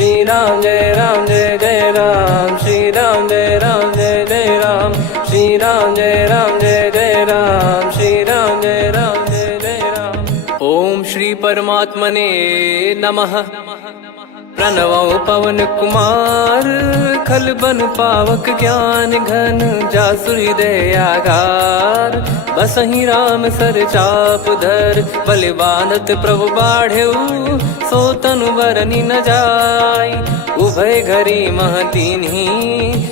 श्री राम जय जय राम, श्री राम जय जय राम, श्री राम जय जय राम, श्री राम जय जय राम। ओम श्री परमात्मने नमः। प्रणवो पवन कुमार, खल बन पावक ज्ञान घन, जासु हृदय आगार। बसहि राम सर चाप धर, बल बांधत प्रभु बाढ़ेऊ, सो तनु बरनि न जाय। उभय घरी मह दीन्ही,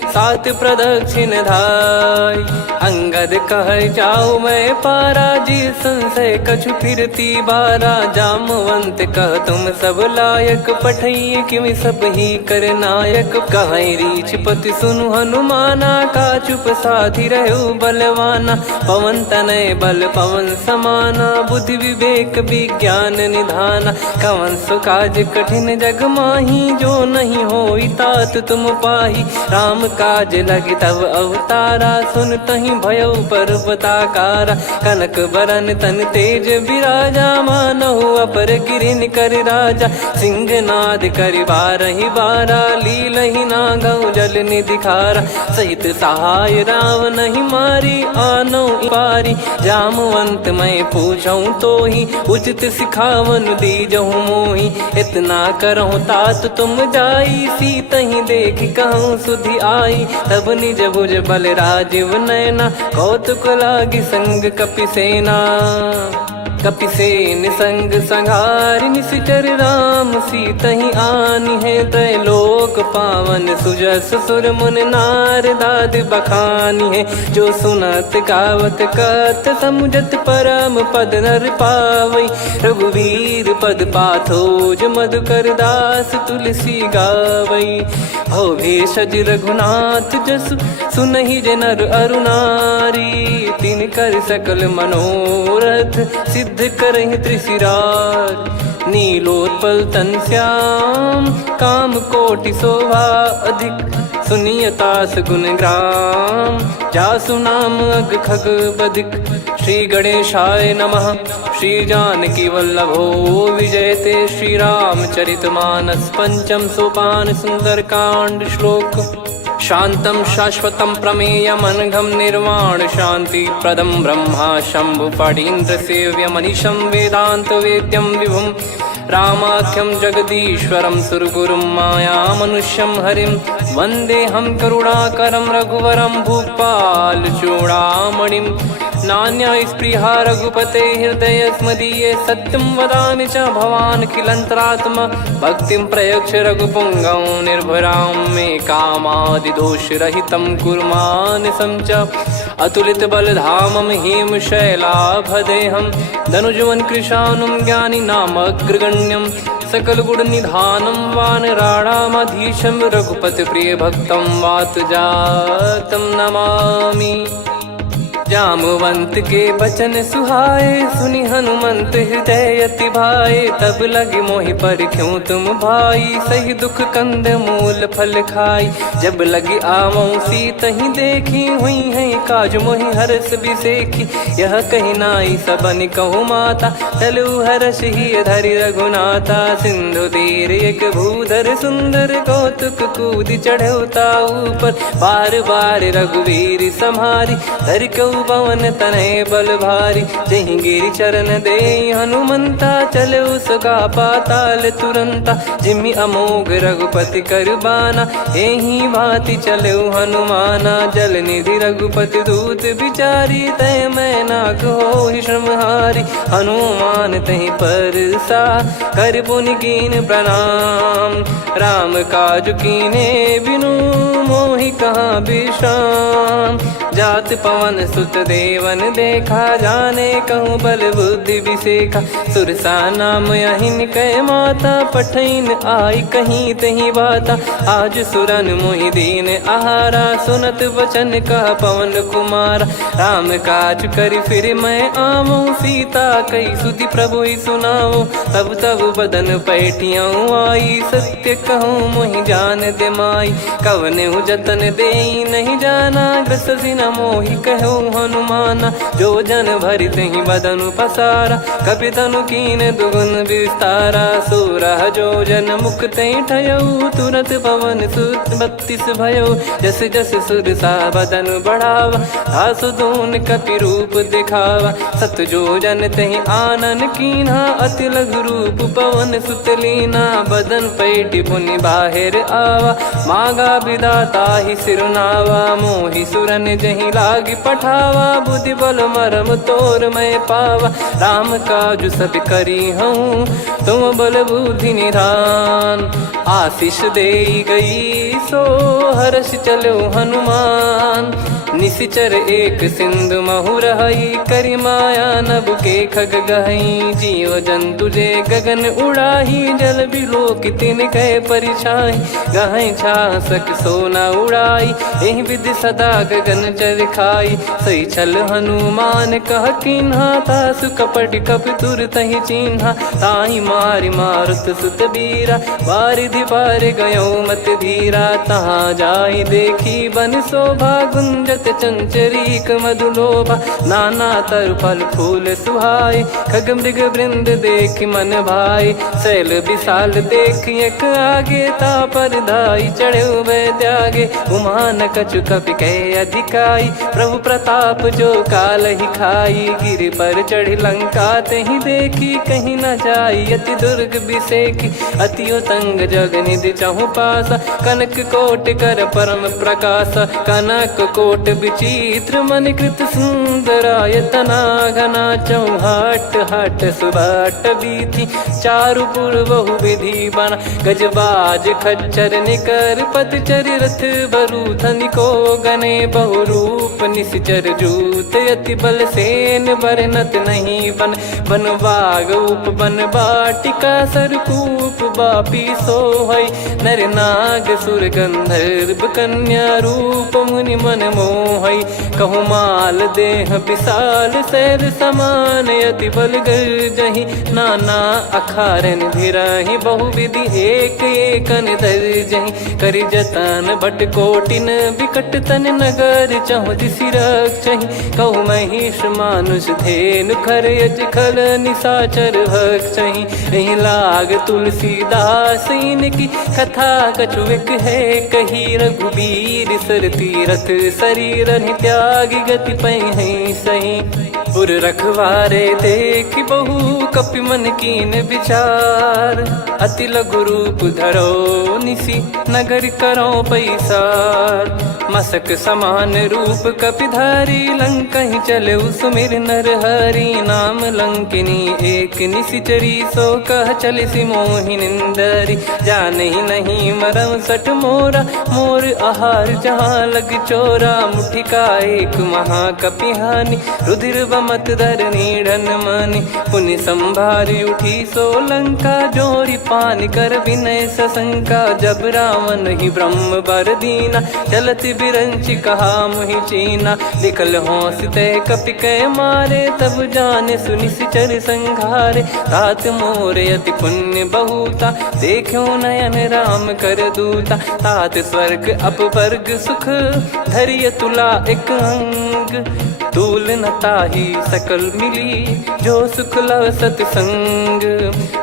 सात प्रदक्षिण धाय। अंगद कह जाऊ मैं पारा, जी संशय कछु फिरती बारा। जामवंत कह तुम सब लायक, पठई किमि सब ही कर नायक। कहीं रीछ पति सुनु हनुमाना, का चुप साधि रहु बलवाना। पवन तनय बल पवन समाना, बुद्धि विवेक विज्ञान निधाना। कवन सो काज कठिन जग माही, जो नहीं होई तात तुम पाही। राम काज लगी तब अवतारा, सुन तहि भयउ पर्वताकारा। कनक बरन तन तेज बिराजा, मानहु अपर गिरिन कर राजा। सिंहनाद करि बारहि बारा, लीलहि नागौ जल निधि खारा। सहित सहाय रावण ही मारी, आनो पारी। जामवंत मैं पूछऊं तोहि, उचित सिखावन दीजहु मोहि। इतना करहु तात तुम जाई, सीतहि देख कहूँ सुधि आई। तब निज भुज बल राजीव नैना, कौतुक लागी संग कपिसेना। कपिसेन संग संघारि, निशिचर राम सीतहि आनि है। त्रैलोक पावन सुजस सुर मुन नार, दाद बखानी है। जो सुनत गावत कथ, समुझत परम पद नर पावै। रघुवीर पद पाथोज, मधुकर दास तुलसी गावै। भव भेषज रघुनाथ जसु, सुनहि जे नर अरु नारी। तिन कर सकल मनोरथ, सिद्ध करहि त्रिशिरार। नीलोत्पल तन श्याम, काम कोटि शोभा अधिक। सुनियतास गुण ग्राम, जासु नाम अग खग बदिक। श्री गणेशाय नमः। श्री जानकी वल्लभो विजयते, श्री रामचरित मानस। पंचम सोपान सुंदरकांड श्लोक। शांतं शाश्वतं प्रमेयमनघं, निर्वाण शांति प्रदं ब्रह्मा शंभु फणीन्द्र सेव्यं। मनीषं वेदांत वेद्यं विभुं, रामाख्यं जगदीश्वरं सुरगुरुं। माया मनुष्यं हरिं, वन्देऽहं करुणाकरं रघुवरं। भूपाल चूड़ामणिं, नान्या स्पृहा रघुपते हृदय स्मदीये। सत्यं वदामि च भवान् खिलन्तरात्मा, भक्तिं प्रयच्छ रघुपुङ्गं। निर्भरां मे कामादिदोषरहितं, कुर्मानिशं च अतुलित बलधामं। हेमशैलाभदेहं, धनुजवन् कृशानुं, ज्ञानी नामग्रगण्यं। सकल गुण निधानं, वानराणामधीशं। रघुपति प्रिय भक्तं, वात जातं नमामि। जामवंत के बचन सुहाए, सुनि हनुमंत हृदय अति भाए। तब लगे मोहि पर क्यों तुम भाई, सही दुख कंद मूल फल खाई। जब लगी आवऊं सीतहि देखी, हुई है काज मोहि हरस बिसेखी। यह कही नाई सबन कहु माता, चलु हरष ही धरि रघुनाथा। सिंधु तीर एक भूधर सुंदर, कौतुक कूद चढ़ौता ऊपर। बार बार रघुवीर सम्हारी, धर कऊ पवन तनय बल भारी। जहि गिरि चरण दे हनुमंता, चले उसका पाताल तुरंता। जिमि अमोघ रघुपति कर बाना, एहि भांति चले हनुमाना। जल निधि रघुपति दूत बिचारी, तय मैं नाग होहि श्रमहारी। हनुमान तहि परसा, कर पुनि कीन प्रणाम। राम काज कीने बिनु, मोहि कहाँ विश्राम। जात पवन सुत देवन देखा, जाने कहूँ बल बुद्धि विसेखा। सुरसा नाम अहिन कै माता, पठैन आई कहीं तहीं बाता। आज सुरन मोहि दीन आहारा, सुनत वचन कह पवन कुमारा। राम काज करि फिर मैं आवऊं, सीता कई सुधि प्रभु ही सुनाऊं। तब तब बदन पैठियाँ आई, सत्य कहूँ मोहि जान दे माई। कवने जतन दे नहीं जाना, ग्रसि न मोहि कहो हनुमाना। जो जन भरि तहि बदनु पसारा, कपि तनु कीन दुगुन विस्तारा। सोरह जो जन मुख तहि ठयऊ, तुरत पवन सुत 32 भयऊ। जस जस सुर सा बदन बढ़ावा, आसु दून कपि रूप दिखावा। सत जो जन तहि आनन कीन्हा, अति लघु रूप पवन सुत लीना। बदन पैटि पुनि बाहिर आवा, मागा विधाता ही सिरनावा। मोहि सुरन जहि लागी पठावा, बुद्धि बल मरम तोर मैं पावा। राम काजु सब करी हूँ, तुम बल बुद्धि निधान। आशीष देई गई सो हर्ष चलो हनुमान। निशिचर एक सिंधु महु रहई, करि माया नभ के खग गहई। जीव जंतु जे गगन उड़ाही, जल बिलो कि तिन कह परिछाई। गहई छासक सोना उड़ाई, एहि विधि सदा गगन चर खाई। सही छल हनुमान कह कीन्हा, तासु कपट कप तुर तहि चिन्हा। ताहि मारि मारुत सुत बीरा, बारिधि पार गयो मत धीरा। तहाँ जाई देखी बन शोभा, गुंजत चंचरीक मधुलोभा। नाना तरु फल फूल सुहाई, खग मृग वृंद देख मन भाई। शैल विशाल देख एक आगे, तापर धाई चढ़े वै त्यागे। उमान कछु कपि कह अधिकाई, प्रभु प्रताप जो काल ही खाई। गिर पर चढ़ी लंका तहि देखी, कहीं न जाई अति दुर्ग बिसेखी। अति उतंग जग निधि चहु पासा, कनक कोट कर परम प्रकाश। कनक कोट विचित्र मन कृत सुंदरायतना। घना चौहाट हाट सुबाट बीथी, चारु पुर बहु विधि बना। गजबाज खच्चर निकर पतचर, रथ बरु धनिको गने। बहु रूप निश्चर जूत, अति बल सेन बरनत नहीं बन। बन बाग उप बन बाटिका, सरकूप बापी सोहई। नर नाग सुर गंधर्व कन्या, रूप मुनि मन मोहई। कहु माल देह विशाल, शैल समान अति बल गर्जहि। नाना अखारन भिरहि, बहु विधि एक एकन दर्जहि। करि जतन भट कोटिन, विकट तन नगर चहु दिसि रक्षहि। कहु महिष मानुष धेनु, खर यज खल निशाचर भक्षहि। एहि लाग तुलसीदास इनकी, कथा कछु एक है कही। रघुबीर सर तीरथ शरीर त्यागी, गति पै सही। पुर रखवारे देख बहु, कपि मन कीन विचार। अति लघु रूप धरो निसी, नगर करो पैसार। मसक समान रूप कपिधारी, लंका ही चले सुमिर नर हरि। नाम लंकिनी एक निशिचरी, सो कह चल सी मोहि निंदरी। जान ही नहीं मरम सट मोरा, मोर आहार जहाँ लग चोरा। मुठिका एक महाकपिहानि, रुधिर बमत धरनी ढन मानी। पुनि संभारी उठी सो लंका, जोरी पान कर विनय सशंका। जब रावण ही ब्रह्म बर दीना, चलत बिरंचि कहा मुहि चीना। निकल होंस तय कपि कै मारे, तब जाने सुनिश्चर संघारे। तात मोर अति पुण्य बहुता, देखो नयन राम कर दूता। तात स्वर्ग अपवर्ग सुख, धैर्य तुला एक अंग। तूल न ताहि सकल मिली, जो सुख लव सतसंग।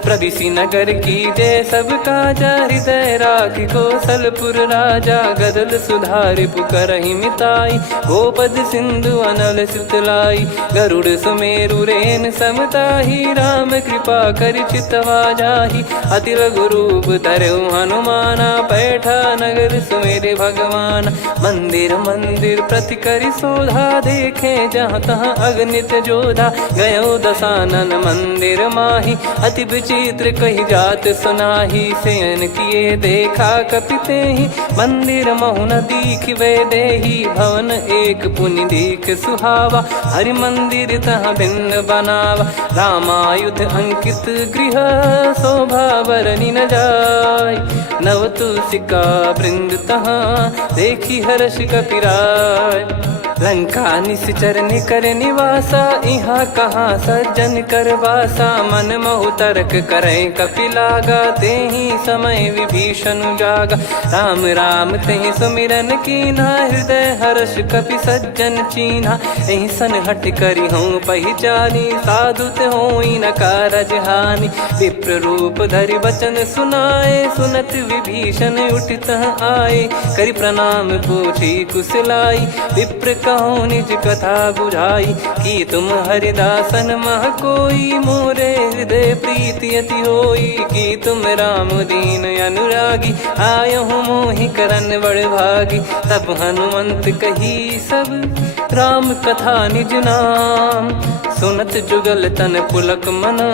प्रविशि नगर की जय सब काजा, हृदय राखि कौशलपुर राजा। गदल सुधारि पुकारहि मिताई, गोपद सिंधु अनल सितलाई। गरुड़ सुमेरु रेन समताहि, राम कृपा करि चितवा जाहि। अति लघु रूप धरऊ हनुमाना, बैठा नगर सुमेरे भगवान। मंदिर मंदिर प्रति करि शोधा, देखे जहाँ तहाँ अगणित जोधा। गयो दशानन मंदिर माही, अति विचित्र कही जात सुनाही। शयन किए देखा कपिते ही, मंदिर महु न दीख वे देही। भवन एक पुनि दीख सुहावा, हरि मंदिर तहाँ भिन्न बनावा। रामायुध अंकित गृह, शोभा बरनि न जाय। नव तुलसिका वृंद तहाँ, देखी हर्ष कपिराय। लंका निश्चर निकर निवासा, यहाँ कहाँ सज्जन कर वासा। मन महु तर्क करें कपिलागा, तेहि समय विभीषण जागा। राम राम तेहि सुमिरन कीन्हा, हृदय हर्ष कपि सज्जन चीन्हा। एहि सन हट करि हूँ पहिचानी, साधु ते होई न कारज हानि। विप्र रूप धरि बचन सुनाए, सुनत विभीषण उठित आए। करि प्रणाम पूछी कुशलाई, विप्र कहो निज कथा बुझाई। कि तुम हरिदासन मह कोई, मोरे हृदय प्रीति अति होई। कि तुम राम दीन अनुरागी, आयहु मोहि करन बड़ भागी। तब हनुमंत कही सब राम कथा निज नाम, सुनत जुगल तन पुलक मना,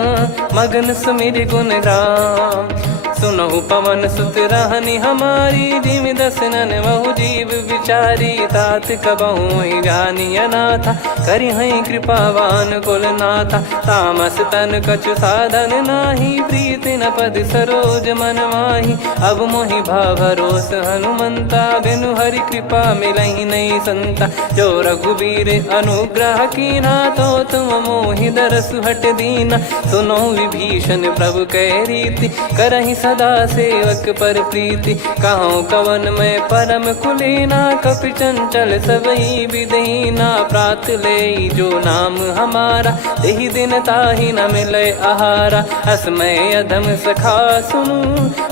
मगन सुमिर गुण राम। सुनहु पवन सुत रहनी हमारी, जिमि दसनन महु जीव विचारी। तात कबहु जानी अनाथा, करि हई कृपावान कुल नाथा। तामस तन कछु साधन नाही, प्रीति न पद सरोज मन माही। अब मोहि भाव भरोस हनुमंता, बिनु हरि कृपा मिलहि नहीं संता। जो रघुबीर अनुग्रह कीन्हा, तो तुम मोहि दरसु हट दीना। सुनो विभीषण प्रभु कह रीति, करहि सदा सेवक पर प्रीति। कहूँ कवन में परम कुलीना, कपि चंचल सबई विदहीना। प्रात ले जो नाम हमारा, तेहि दिन ताहि न मिले आहारा। असमय अधम सखा सुनु,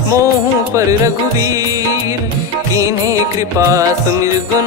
मोहु पर रघुवीर। कीन्हे कृपा सुमिर गुण,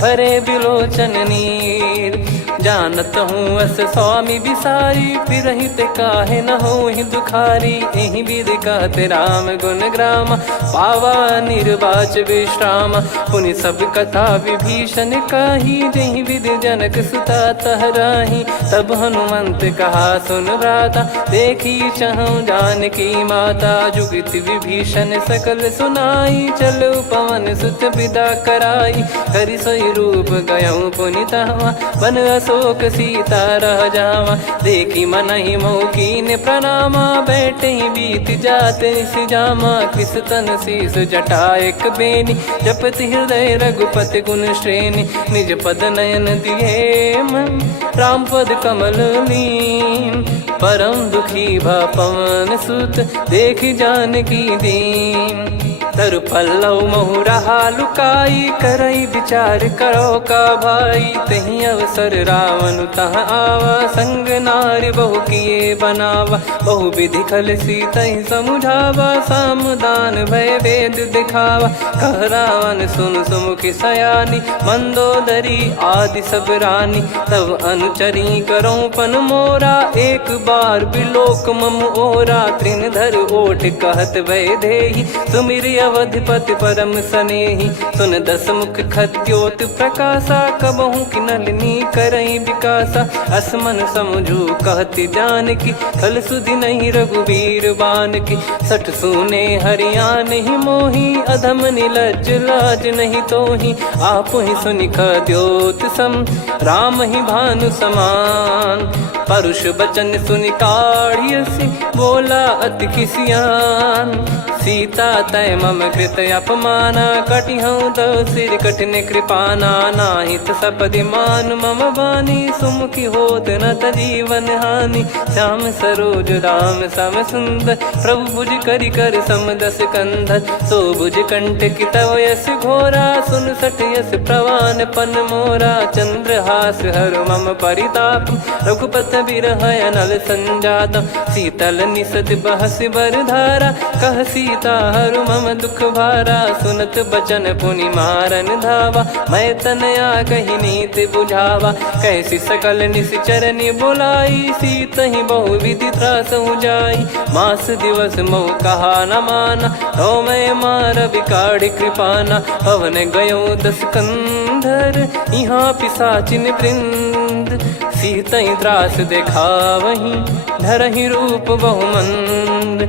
भरे बिलोचन नीर। जानत हूँ अस स्वामी बिसारी, फिरहित काहे न होहि दुखारी। एहि विधि कहते राम गुण ग्राम, पावा निर्वाच विश्राम। पुनि सब कथा विभीषण काही, जहि विधि जनक सुता तहराही। तब हनुमंत कहा सुन भ्राता, देखी चहु जानकी माता। जुगित विभीषण सकल सुनाई, चलो पवन सुत विदा कराई। हरि सोई रूप गयऊँ पुनि तहवा, बन अशोक सीता रह जावा। देखी मनहि मौकीन प्रणामा, बैठे ही बीत जात निस जामा। किस तन शीस जटा एक बेनी, जपति हृदय रघुपति गुण श्रेणी। निज पद नयन दिए मन, राम पद कमल लीन। परम दुखी भा पवन सुत, देखि जानकी दीन। तरु पल्लव महु रहा लुकाई, करई विचार करो का भाई। तहि अवसर रावण तह आवा, संग नारी बहु किए बनावा। बहु विधि खल सीतहि समुझावा, सामदान भय वेद दिखावा। कह रावण सुन सुमुखि सयानी, मंदोदरी आदि सब रानी। तब अनुचरी करो पन मोरा, एक बार बिलोक मम ओरा। तृण धर ओठ कहत भय देहि, सुमिर अवधिपति परम सनेहि। सुन दस मुख खद्योत प्रकाशा, कबहु कि नलिनी करई विकासा। असमन समझू कहति जानकी, खल सुधि नहीं रघुवीर बान की। सठ सुने हरियाण ही मोही, अधम निलज्ज लाज नहीं तोही। आप ही सुनि खद्योत सम, राम ही भानु समान। परुष बचन सुनि काढ़ियसि, बोला अति किसियान। सीता तय मम कृत अपमाना, कटिहऊँ तव सिर कठिन कृपाना। नाहित सपदि मान मम बानी, सुमुखी होत न जीवन हानि। श्याम सरोज राम सम सुंदर, प्रभु भुज करि कर समदस कंधर। सो भुज कंठ की तव यस घोरा, सुन सठ यस प्रवान पन मोरा। चंद्रहास हर मम परिताप, रघुपत बिरह अनल संजात। शीतल निसत बहस बर धारा, कह सीता हर मम दुख भारा। सुनत बचन पुनि मारन धावा, मैं तनया कही नीति बुझावा। कैसी सकल निश्चरनि बुलाई, सीतहि बहु विधि त्रासहु जाई। मास दिवस मोह कहा न माना, तो मैं मार बिकाढ़ कृपाना। पवन गयो दस कंधर, यहाँ पिशाचिन वृंद। सीतहि त्रास देखावहीं, धरहि रूप बहुमंद।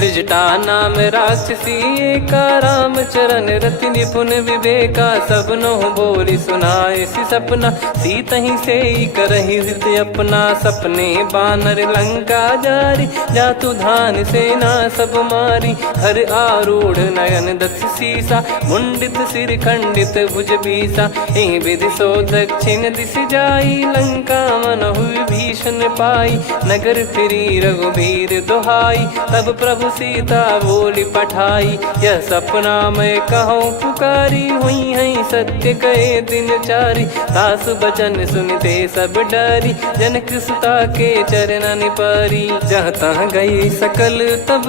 त्रिजटा नाम राक्षसी एका, राम चरण रति निपुण विवेका। सबनो बोली सुनाए सी सपना, सीत ही से करही हृदय अपना। सपने बानर लंका जारी, जातु धान सेना सब मारी। हर आरूढ़ नयन दस सीसा, मुंडित सिर खंडित भुज बीसा। एहि विधि सो दक्षिण दिश जाई, लंका मनहु विभीषण पाई। नगर फिरी रघुबीर दुहाई, तब प्रभु सीता बोली पठाई। यह सपना मैं कहूँ पुकारी, हुई है सत्य कहे दिन चारी। सासु बचन सुनते सब डरी, जनक सुता के चरण पारी। जहाँ तहाँ गई सकल तब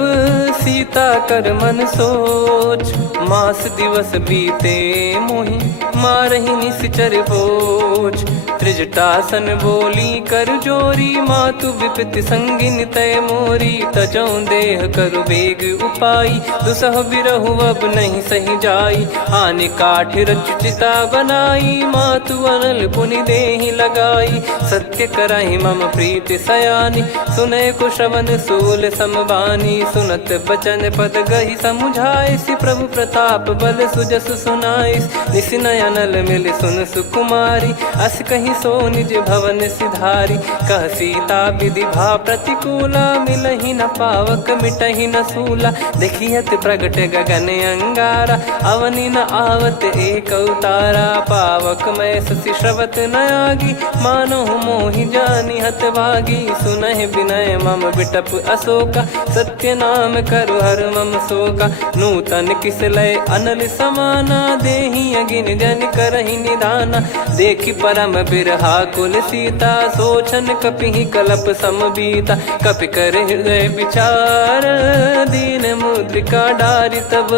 सीता कर मन सोच। मास दिवस बीते मोहि मारहि निश्चर बोझ। त्रिजटासन बोली कर जोरी, मातु विपति संगिन तय मोरी। तजौ देह करु बेग उपाई, दुसह बिरहु अब नहीं सही जाई। आने काठ रचिता बनाई, मातु अनल पुनि देहि लगाई। सत्य करहि मम प्रीति सयानी, सुनय को श्रवण सूल समबानी। सुनत बचन पद गहि समुझाए, सि प्रभु प्रताप बल सुजस सुनाइस। निस नयनल मिल सुन सुकुमारी, अस कहीं सो निज भवन सिधारी। कह सीता विधि भा प्रतिकूला, मिलहि न पावक मिटहि न सूला। देखियत प्रगट गगन अंगारा, अवनि न आवत एक अवतारा। पावक मैं शशि श्रवत न आगी, मानो मोहि जानि हत भागी। सुनहि विनय मम बिटप अशोका, सत्य नाम करु हर मम शोका। नूतन किस लय अनल समाना, देहि अगिन जन करहि निदाना। देखि परम बिरहा कुल सीता, सोचन कपिहि कलप समबीता। कपि कर हृदय विचार, दीन मुद्रिका डारि तब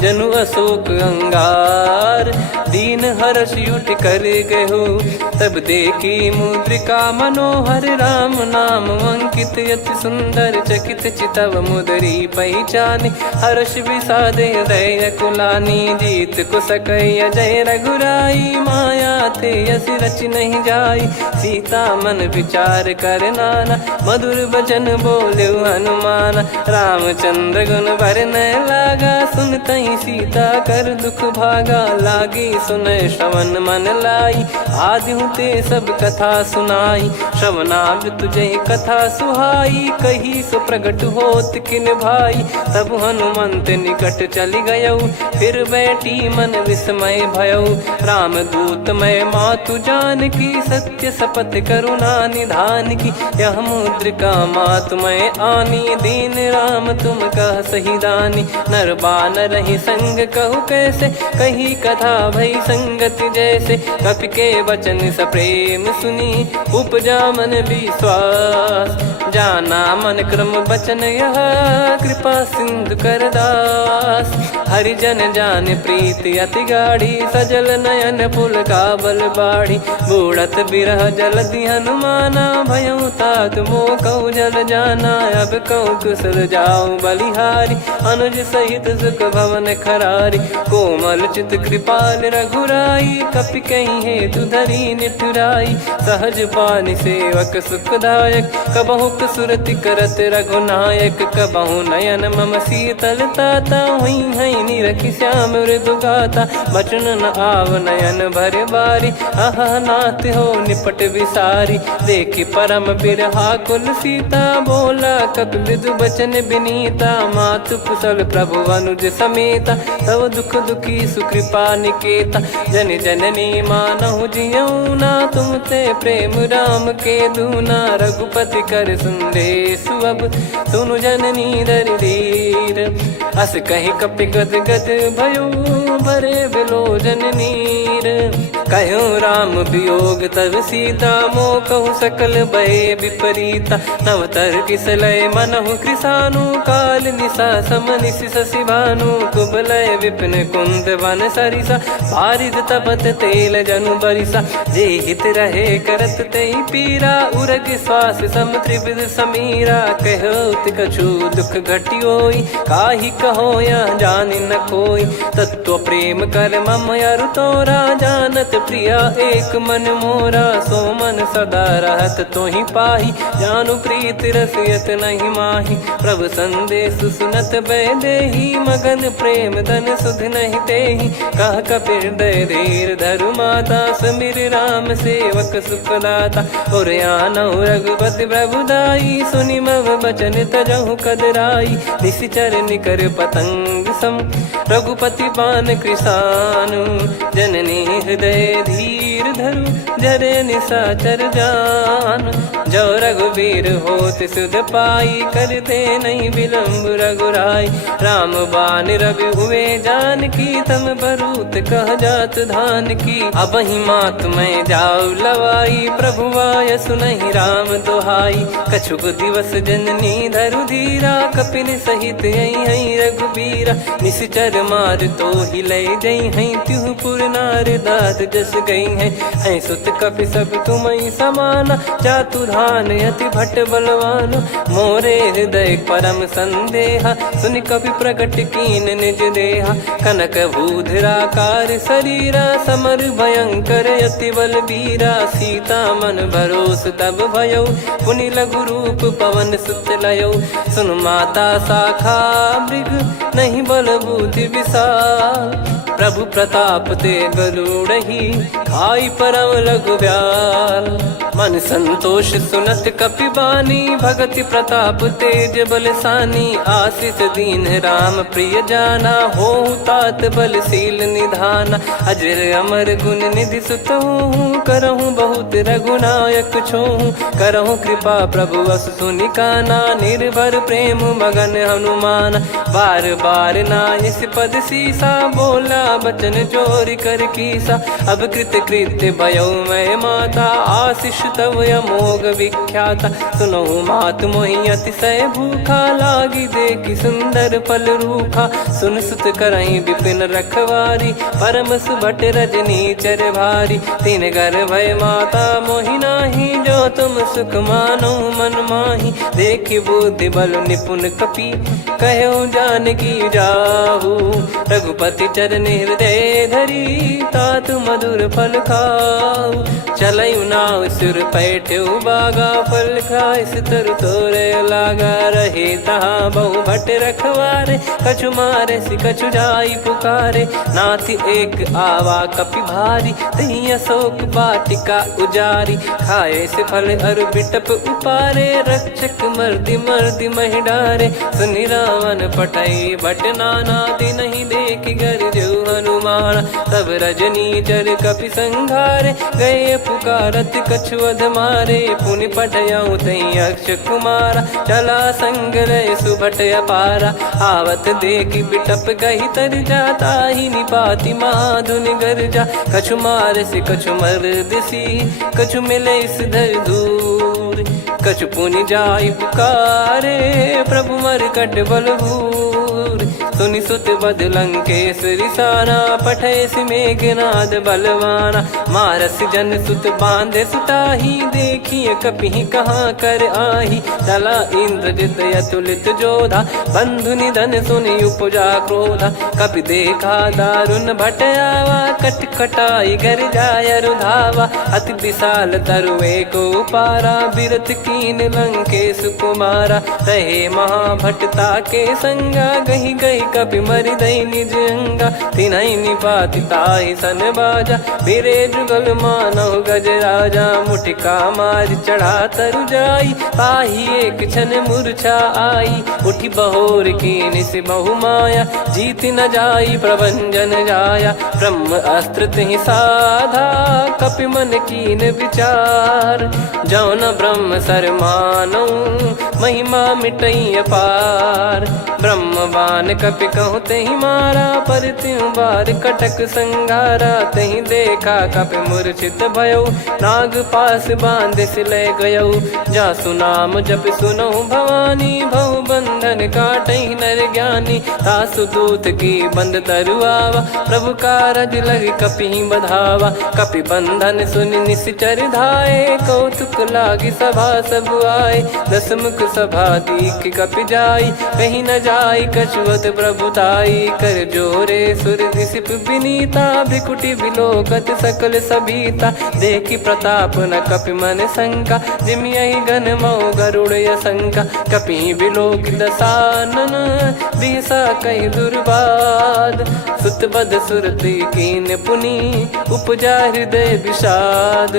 जनु अशोक अंगार। दीन हर्ष युट कर गहु, तब देखी मुद्रिका मनोहर। राम नाम अंकित अति सुंदर, चकित चितव मुदरी पहचाने। हर्ष विषाद हृदय कुलानी, जीत को सकय जय रघुराई। माया थे यस रच नहीं जाई, सीता मन विचार कर नाना। मधुर बचन बोले हनुमान, रामचंद्र गुण भरन लागा। सुनतहि सीता कर दुख भागा, लागी सुनय श्रवण मन लाई। आदि ते सब कथा सुनाई, श्रवणाब तुझे कथा सुहाई। कही सो प्रगट होत किन भाई, तब हनुमंत निकट चली गयऊ। फिर बैठी मन विस्मय भयऊ, राम दूत मैं मातु जान की। सत्य शपथ करुणा निधान की, यह मुद्रिका मातु मैं आनी। दीन राम तुम कह सही दानी, नर बानर ही संग कहु कैसे। कही कथा भई संगति जैसे, कपि के वचन सप्रेम सुनी। उपजा मन विश्वास, जाना मन क्रम बचन यह। कृपा सिंधु कर दास, हरिजन जान प्रीति अति गाढ़ी। सजल नयन पुल काबल बाढ़ी, बूढ़त बिरह जलधि हनुमाना। भयउ तात मोह कहु जल जाना, अब कहु कुशल जाऊं बलिहारी। अनुज सहित सुख भवन खरारी, कोमल चित कृपाल रघुराई। कपि कहीं हेतु धरी निठुराई, सहज पानि सेवक सुखदायक। कबहु सुरति करत रघुनायक, कबहु नयन मम शीतल ताता। हुई है निरखि श्याम मृदु गाता, बचन न आव नयन भर बारी। अह नाथ हो निपट विसारी, देखि परम बिरहा कुल सीता। बोला कपि मृदु बचन बिनीता, मातु कुशल प्रभु अनुज समेता। तव दुख दुखी सुकृपा निकेता, जन जननी मानहु जियऊ ना। तुम ते प्रेम राम के दूना, रघुपति कर संदेशु अब सुनु जननी दर धीर। अस कहि कपि गद गद भयो, भरे विलोचन नीर। कहो राम वियोग तब सीता, मोह कहु सकल भय विपरीता। नवतर किसलय मनहु कृसानु, काल निशा समनिश शशि भानु। कुबलय विपिन कुंद वन सरिसा, बारिद तपत तेल जनु बरिसा। जे हित रहे करत तेहि पीरा, उरग श्वास सम त्रिविध समीरा। कहो कछु दुख घटियोई, काहि कहो या जानि न कोई। तत्व प्रेम कर मम अरु तोरा, जानत प्रिया एक मन मोरा। सो मन सदा रहत तोहि पाही, जानु प्रीत रसियत नहीं माही। प्रभु संदेश सुनत बैदेही, मगन प्रेम धन सुध नहीं तेहि। कह कपिर हृदय धीर धरु माता, समिर राम सेवक सुखदाता। और आनौ रघुपति प्रभुदाई, सुनि मम बचन तजहु कदराई। निशिचर निकर पतंग सम, रघुपति पान कृसानु। जननी हृदय धीर धरु, जरे निशाचर जान। जो रघुवीर होत सुध पाई, करते नहीं विलम्ब रघुराई। राम बान रवि हुए जानकी, तम बरूत कह जात धान की। अब ही मात मैं जाऊ लवाई, प्रभु आय सुनहि राम दोहाई। कछुक दिवस जननी धरु धीरा, कपिन सहित यही रघुबीरा। निशिचर मार तो ही ले जई हैं, त्युह पुर नार दाद जस गई हैं। सुत कपि सब तुमहि समाना, चातुधान अति भट बलवान। मोरे हृदय परम संदेहा, सुनि कपि प्रकट कीन निज देहा। कनक भूधराकार शरीरा, समर भयंकर अति बलबीरा। सीता मन भरोस तब भयौ, पुनि लघु रूप पवन सुत लयौ। सुन माता शाखा मृग, नहीं बल बुद्धि विशाल। प्रभु प्रताप ते गरुड़हि, खाई परम लघु ब्याल। मन संतोष सुनत कपि बानी, भगति प्रताप तेज बलसानी। आशीष दीन राम प्रिय जाना, होहु तात बलशील निधाना। अजर अमर गुण निधि सुत हूँ, करहूँ बहुत रघुनायक छोहूँ। करहूँ कृपा प्रभु अस सुनि काना, निर्भर प्रेम मगन हनुमान। बार बार नायस पद सीसा, बोला बचन चोरी कर कीसा। अब कृत कृत्य भयो मैं माता, आशीष तव अमोघ विख्याता। सुनो मात मोहि अतिशय भूखा, लागी देखी सुंदर फल रूखा। सुन सुत करहीं विपिन रखवारी, परम सुभट रजनी चर भारी। तीन घर भय माता मोहि नाही, जो तुम सुख मानो मन माही। देखी बुद्धि बल निपुण कपि, कहो जानकी जाहू। रघुपति चरण हृदय धरी, तात मधुर फल खाऊ। चलऊ नाव सिर पैठ्यु बागा, फल खाय सितर तोरे लागा। रहे तहाँ बहु भट रखवारे, कछु मारे सि कछु जाई पुकारे। नाथ एक आवा कपि भारी, तही अशोक वाटिका उजारी। खाए से फल अरु बिटप उपारे, रक्षक मर्दि मर्दि महि डारे। सुनि रावण पठई भट नाना, तिनहि देख गरजउ हनुमान। तब रजनी चर कपि संघारे, गए पुकारत कछु अध मारे। पुनि पठयउ तई अक्ष कुमारा, चला संग रहे सुभट अपारा। आवत देखी बिटप गही तर जाता, ही निपाति महाधुनि गर्जा। कछु मार से कछु मर्दिसी, कछु मिले इस धर दूर। कछु पुनि जाई पुकारे, प्रभु मरकट बलभूर। सुनि सुत बद लंकेश रिसाना, पठयसि मेघनाद बलवाना। मारस जन सुत बांधे सुताही, देखिए कपिहि कहाँ कर आही। चला इंद्रजित अतुलित जोधा, बंधु निधन सुनि उपजा क्रोधा। कपि देखा दारुण भट आवा, कट कटाई घर जाय रुधावा। अति विशाल तरुए को पारा, बिरत कीन लंकेश कुमारा। रहे महाभटता के संगा, गही गही कपि मरि दई निज अंगा। तिन्हि निपाति ताहि सन बाजा, बिरे जुगल मानव गज राजा। मुटिका मार चढ़ा तरु जाई, पाही एक क्षण मूर्छा आई। उठी बहोर कीन से बहु माया, जीत न जाई प्रभंजन जाया। ब्रह्म अस्त्र तिहि साधा, कपि मन कीन विचार। जौ न ब्रह्म सर मानौ, महिमा मिटई अपार। ब्रह्म बान कपि कहु तहि मारा, पर त्यों बार कटक संगारा। तहि देखा कपि मूर्छित भयउ, नाग पास बांध सिले गयउ। जासु नाम जप सुनहु भवानी, भव बंधन काटहि नर ज्ञानी। तासु दूत की बंद तरुआवा, प्रभु कारज जाति लग कपि बधावा। कपि बंधन सुन निश्चर धाये, कौतुक लागी सभा सब आए। दसमुख सभा दीख कपि जाई, कहीं न जाई कछुवत प्रभुताई। कर जोरे सुर दिसिप विनीता, भिकुटी बिलोकत सकल सबीता। देखी प्रताप न कपि मन शंका, जिमियहि गन मऊ गरुड़ असंका। कपि बिलोक दसानन, बिहसा कहि दुर्बाद। सुत बद सुरति कीन पुनि, उपजा हृदय विषाद।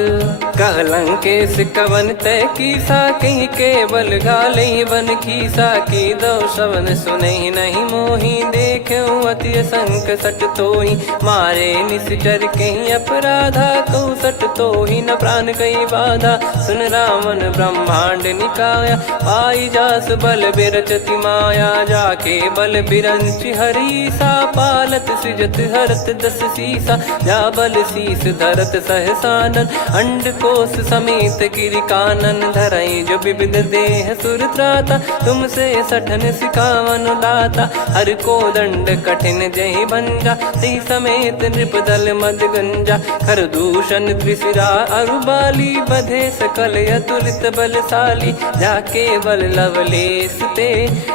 कहलंकेश कवन तय कीसा, कहीं केवल घाले बन खीसा। की दो श्रवण सुनहि नहीं मोहि, देखऊं अति संक सट तोहि। मारे निश्चर कहीं अपराधा, कहूँ सट तोहि न प्राण कहीं बाधा। सुन रावण ब्रह्मांड निकाया, पाई जास बल बिरचति माया। जाके बल बिरंच हरीसा, पालत सृजत हरत दस सीसा। जा बल शीस धरत सहसानन, अंड कोश समेत गिरि कानन। धरई जो विविध देह सुर त्राता, तुमसे सठन सिखावन दाता। हर को दंड कठिन जहि भंजा, ती समेत नृप दल मद गंजा। खर दूषण त्रिशिरा अरुबाली, बधे सकल अतुलित बलशाली। जाके बल लवलेस ते,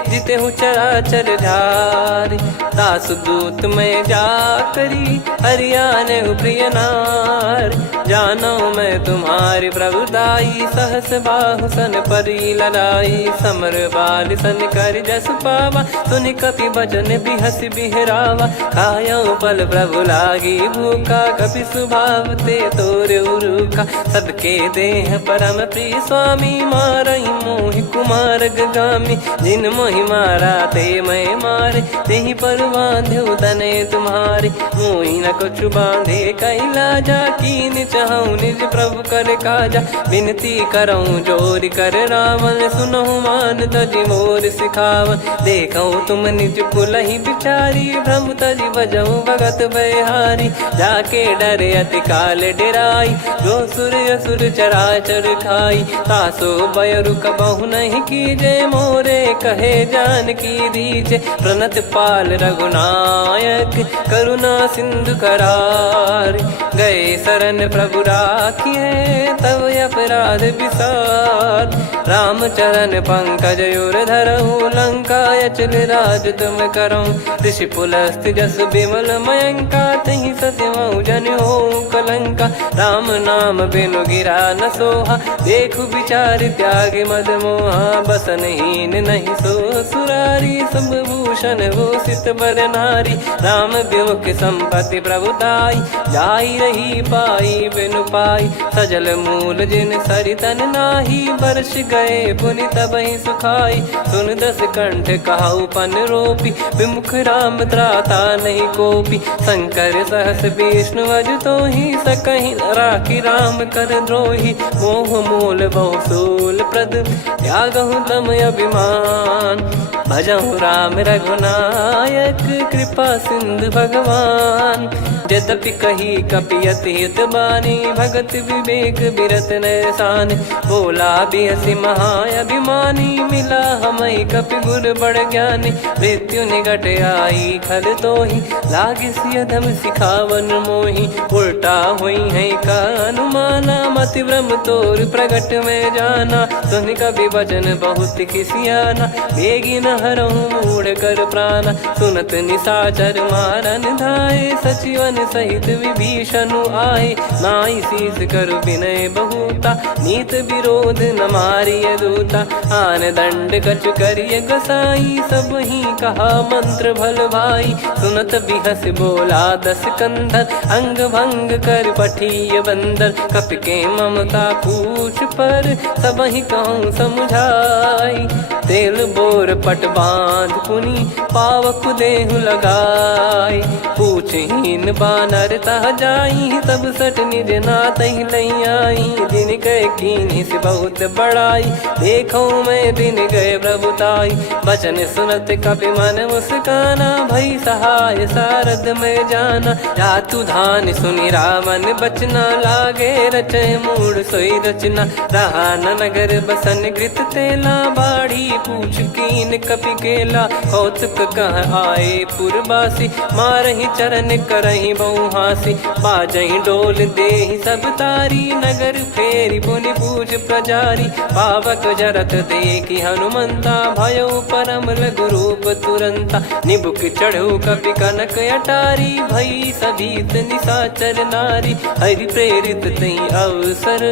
जिते हूँ चराचर झारी। दास दूत में जा करी, हरियाने प्रिय नार। जानो मैं तुम्हारी प्रभुताई, सहस बाहु सन परी ललाई। समर बाल सन कर जस पावा, सुन कपि बचन बिहस बिहरावा। खायो पल प्रभु लागी भूखा, कपि स्वभाव ते तोर उरुखा। सबके देह परम प्रिय स्वामी, मारई मोहि कुमार गगामी। जिन मोहि मारा ते मैं मारे, तेहि पर बांधो तने तुम्हारे। मोहि न कुछ बांधे कैलाजा, कीन चाहूं निज प्रभु कर काजा। विनती करऊं जोर कर रावण, सुनहु मान तजि मोर सिखावन। देखऊं तुम निज कुलहि बिचारी, भ्रम तजि बजऊं भगत बयहारी। जाके डरे अति काल डेराई, जो सुर असुर चराचर खाई। तासो भय रुक बहु नहीं कीजे, मोरे कहे जान की दीजे। प्रणत पाल रघुनायक, करुणा सिंधु करार। गए शरण प्रभु राखिए, तब अपराध विसार। राम चरण पंकज उर धरहु, लंका अचल राज तुम करऊं। ऋषि पुलस्त्य जस विमल मयंका, तहि सत्यमऊ जन हो कलंका। राम नाम बिनु गिरा न सोहा, देखु विचार त्याग मद मोहा। बसनहीन नहीं सो सुरारी, सब भूषण भूषित बर नारी। राम विमुख संपत्ति प्रभुताई, जाई रही पाई बिनु पाई। सजल मूल जिन सरितन नाही, बरस गए पुनि तबहि सुखाई। सुन दस कंठ कहाऊ पन रोपी, विमुख राम त्राता नहीं कोपी। शंकर सहस विष्णु अज तोहि, सकहि न राखी राम कर द्रोही। मोह मूल बहु सूल प्रद, त्यागहु तम अभिमान। भजहु राम रघुनायक, कृपा सिंधु भगवान। यद्यपि कही कपि अति हित बानी, भगत विवेक बिरत नैसान। बोला बिहसि महाअभिमानी, मिला हमई कपि गुर बड़ ज्ञानी। मृत्यु निकट आई खल तोहि, लागिसि अधम सिखावन मोहि। उल्टा हुई है का अनुमाना, मति भ्रम तोर प्रगट में जाना। सुन कपि वचन बहुत खिसियाना, बेगी न हरहु मूढ़ कर प्राणा। सुनत निशाचर मारन धाये, सचिवन सहित विभीषणु आए। नाई शीस कर विनय बहुता, नीत विरोध न मारिय दूता। आन दंड कछु करिय गोसाई, सब ही कहा मंत्र भल भाई। सुनत बिहस बोला दस कंधर, अंग भंग कर पठिय बंदर। कपि के ममता पूछ पर, सब ही कहूँ समझाई। तेल बोर पट बांध पुनि, पावक देहु लगाई। पूछहीन बानर तह जाई, तब सट निज नातहि लई आई। दिन गए कीन्हि से बहुत बड़ाई, देखो मैं दिन गए प्रभुताई। बचन सुनत कपि मन मुस्काना, भई सहाय सारद में जाना। जातु धान सुनि रावण बचना, लागे रचय मूढ़ सोई रचना। रहा न नगर बसन कृत तेला, बाढ़ी पूछ कीन कपि केला। कौतुक कह आए पुरवासी, मारहि चरण करहि बहु हासी बाजही डोल देहि सब तारी नगर फेरी पुनि पूज प्रजारी पावक जरत देखी हनुमंता भयो परम लघु रूप तुरंता निबुक चढ़ऊ कपि कनक अटारी भई सभीत निशाचर नारी हरि प्रेरित तई अवसर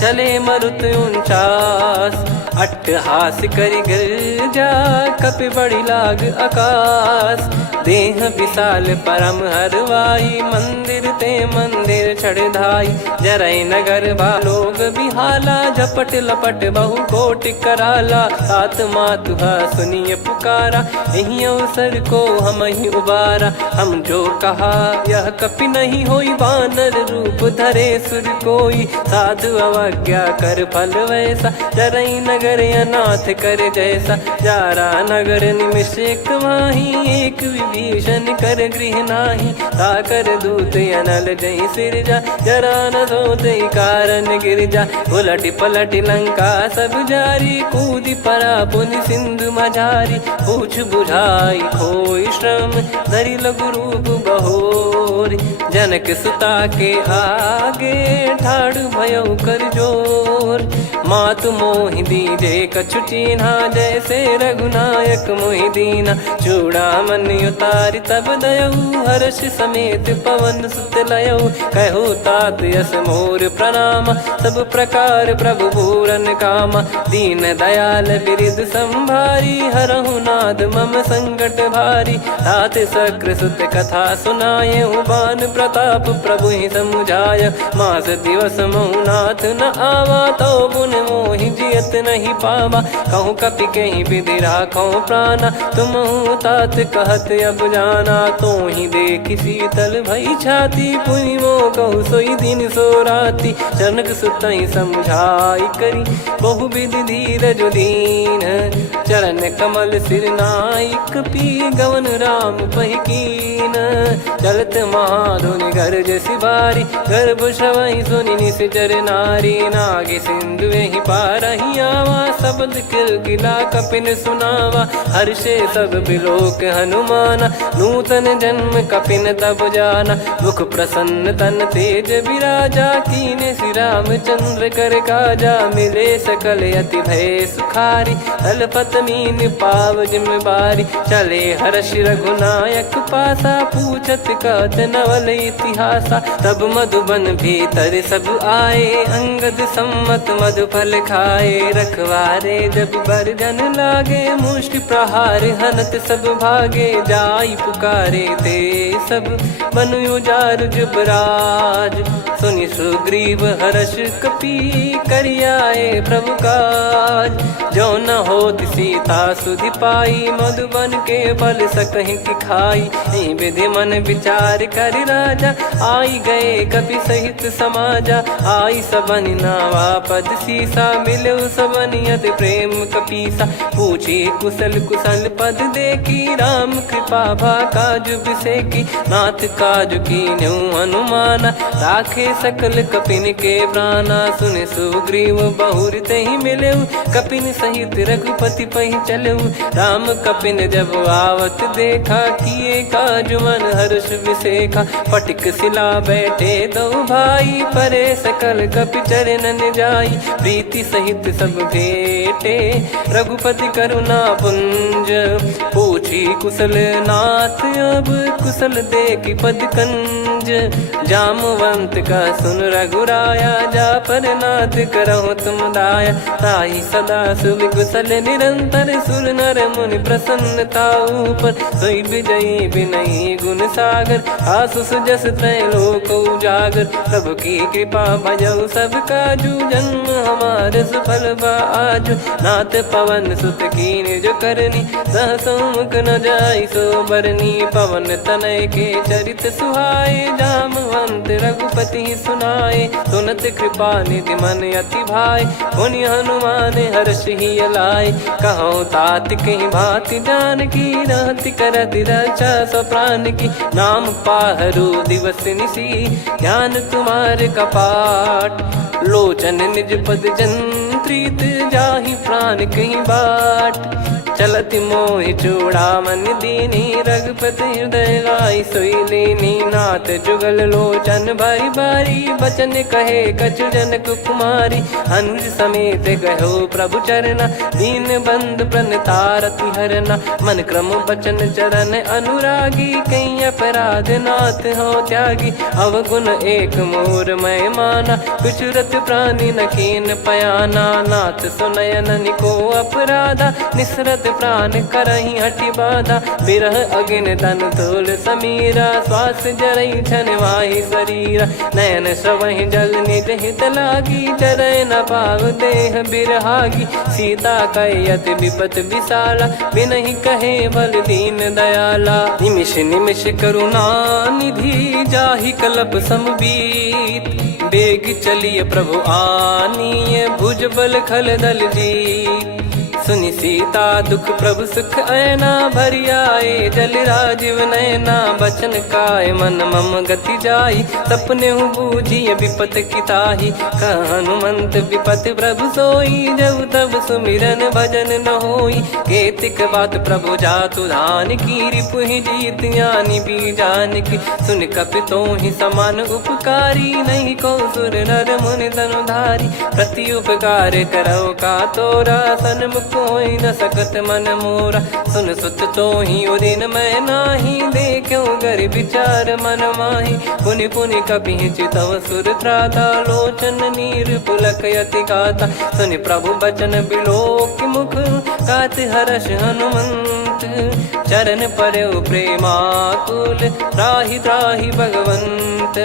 चले मरुत 49 अट्टहास करि गिरजा कपि बड़ी लाग आकाश देह विशाल परम हरवाई मंदिर ते मंदिर चढ़धाई जरई नगर बालोग बिहाला झपट लपट बहु कोटि कराला सात मातुहा सुनिय पुकारा यही अवसर को हम ही उबारा हम जो कहा यह कपि नहीं होई वानर रूप धरे सुर कोई साधु अवज्ञा कर फल वैसा जरई नगर अनाथ कर जैसा जारा नगर निमिष एक माही एक विभीषण कर गृह नाही ताकर दूत अनल जय सिरजा जरा न सोते कारण गिरजा उलट पलट लंका सब जारी कूदी परा पुनि सिंधु मझारी पूछ बुझाई खोई श्रम धरि लघु रूप बहोरी जनक सुता के आगे ठाड़ भयो कर जोर मातु मोहि दीजे कछु चीन्हा जैसे रघुनायक मोहि दीना चूड़ामन उतारि तब दयऊ हर्ष समेत पवन सुत लयऊ कहु तात यस मोर प्रणाम सब प्रकार प्रभु पूरन कामा दीन दयाल बिरिद संभारी हरहु नाद मम संकट भारी तात सक्र सुत कथा सुनाये बान प्रताप प्रभु ही समुझाय मास दिवस महुनाथ न आवा तो गुण मोहि जियत नहीं पावा कहूँ कपि कहीं विधि राखो प्राणा तुम तात कहत अब जाना तो ही देखी शीतल भई छाती पुनि मो कहु सोई दिन सो राती जनक सुतई समझाई करी बहु विधि धीरज दीन चरण कमल सिर नायक पी गवन राम पहिकीन चलत महाधुनि गर्ज सिबारी गर्भ श्रवहि सुनि निश्चर नारी नागे सिंधु ही पारही आवा शब्द किलकिला कपिन सुनावा हर्षे सब बिलोक हनुमाना नूतन जन्म कपिन तब जाना मुख प्रसन्न तन तेज विराजा कीने श्री रामचंद्र कर काजा मिले सकल अति भय सुखारी तलपत मीन पाव जिम्मेवारी चले हर्ष रघुनायक पासा पूछत कहत नवल इतिहासा तब मधुबन भीतर सब आए अंगद सम्मत मधुफल खाए रखवारे जब बरजन लागे मुष्टि प्रहार हनत सब भागे जाई पुकारे ते सब बन उजार जुबराज सुनि सुग्रीव हर्ष कपि करियाए प्रभु काज जो न होत सीता सुधि पाई मधुबन के फल सकहि की खाई विधि मन विचार कर राजा आई गए कपि सहित समाजा आई सबन नावा पद सीसा मिलो सबनियत प्रेम कपीसा पूछी कुशल कुशल पद देखी राम कृपा भा काजु बिसेकी नाथ काजु की न्यू हनुमाना राखे सकल कपिन के प्राणा सुन सुग्रीव बहुर तहि मिले कपिन सहित रघुपति पहि चले राम कपिन जब आवत देखा किए काजु मन हर्ष विसेखा फटिक सिला बैठे दो भाई परे सकल कपि चरणन जाई प्रीति सहित सब भेटे रघुपति करुणा पुंज पूछी कुशल नाथ अब कुशल देखी पद कंज जामवंत का सुन रघुराया जा पर नाथ करहु तुम दाया ताई सदा सुभि कुशल निरंतर सुर नर मुनि प्रसन्नता ऊपर सोई विजयी विनयी गुण सागर आसुस जस तय लोक उजागर प्रभु की कृपा भजऊ सब काजू जन्म हमार सफल बा आज नाथ पवन सुत कीन जो करनी सहसो मुख न जाई सो बरनी पवन तनय के चरित सुहाए जामवंत रघुपति सुनाए सुनत कृपा निधि मन अति भाई पुनि हनुमान हर्ष ही अलाय कहो तात कहीं भांति जान की रहति करति रक्षा सो प्राण की नाम पाहरू दिवस निसी ध्यान तुम्हारे कपाट लोचन निज पद जंत्रित जाहि प्राण कहीं बाट चलत मोहि चूड़ामन दीनी रघुपति हृदय लाई सोई लीनी नाथ जुगल लोचन बारी बारी बचन कहे कछु जनक कुमारी अनुज समेत गयो प्रभु चरना दीन बंद प्रणतारति हरना मन क्रम बचन चरण अनुरागी कई अपराध नाथ हो त्यागी अवगुण एक मोर मैं माना कुचरत प्राणी न कीन पयाना नाथ सुनयन निको अपराधा निसरत प्राण करही हटि बाधा बिरह अगिन तन तोल समीरा श्वास जरई छन माही शरीरा नयन सवहि जल निज हित लागी चरय न पाव देह बिरहागी सीता कयत विपत विशाला बिनहि कहे बल दीन दयाला निमिष निमिष करुणा निधि जाहि कलप समबीत बेग चलिय प्रभु आनीय भुज बल खल दल जीत सुनि सीता दुख प्रभु सुख ऐना भरि आए जल राजीव नैना बचन काय मन मम गति जाई सपने हूँ बूझिय विपत किताही हनुमंत विपत प्रभु सोई जब तब सुमिरन भजन न होई केतिक बात प्रभु जातु धान की रिपुहि जीत यानी बीजान की सुन कपितो ही समान उपकारी नहीं को सुर नर मुनि तनुधारी प्रति उपकार करो का तोरा सन्मुख कोई न सकत मन मोरा सुन सुत तो ही उदिन मैं नाही देखो गर विचार मन माही पुनि पुनि कपि चितव सुर त्राता लोचन नीर पुलक यति गाता सुनि प्रभु बचन बिलोक मुख गात हर्ष हनुमंत चरण परयो प्रेमाकुल त्राहि त्राहि भगवंत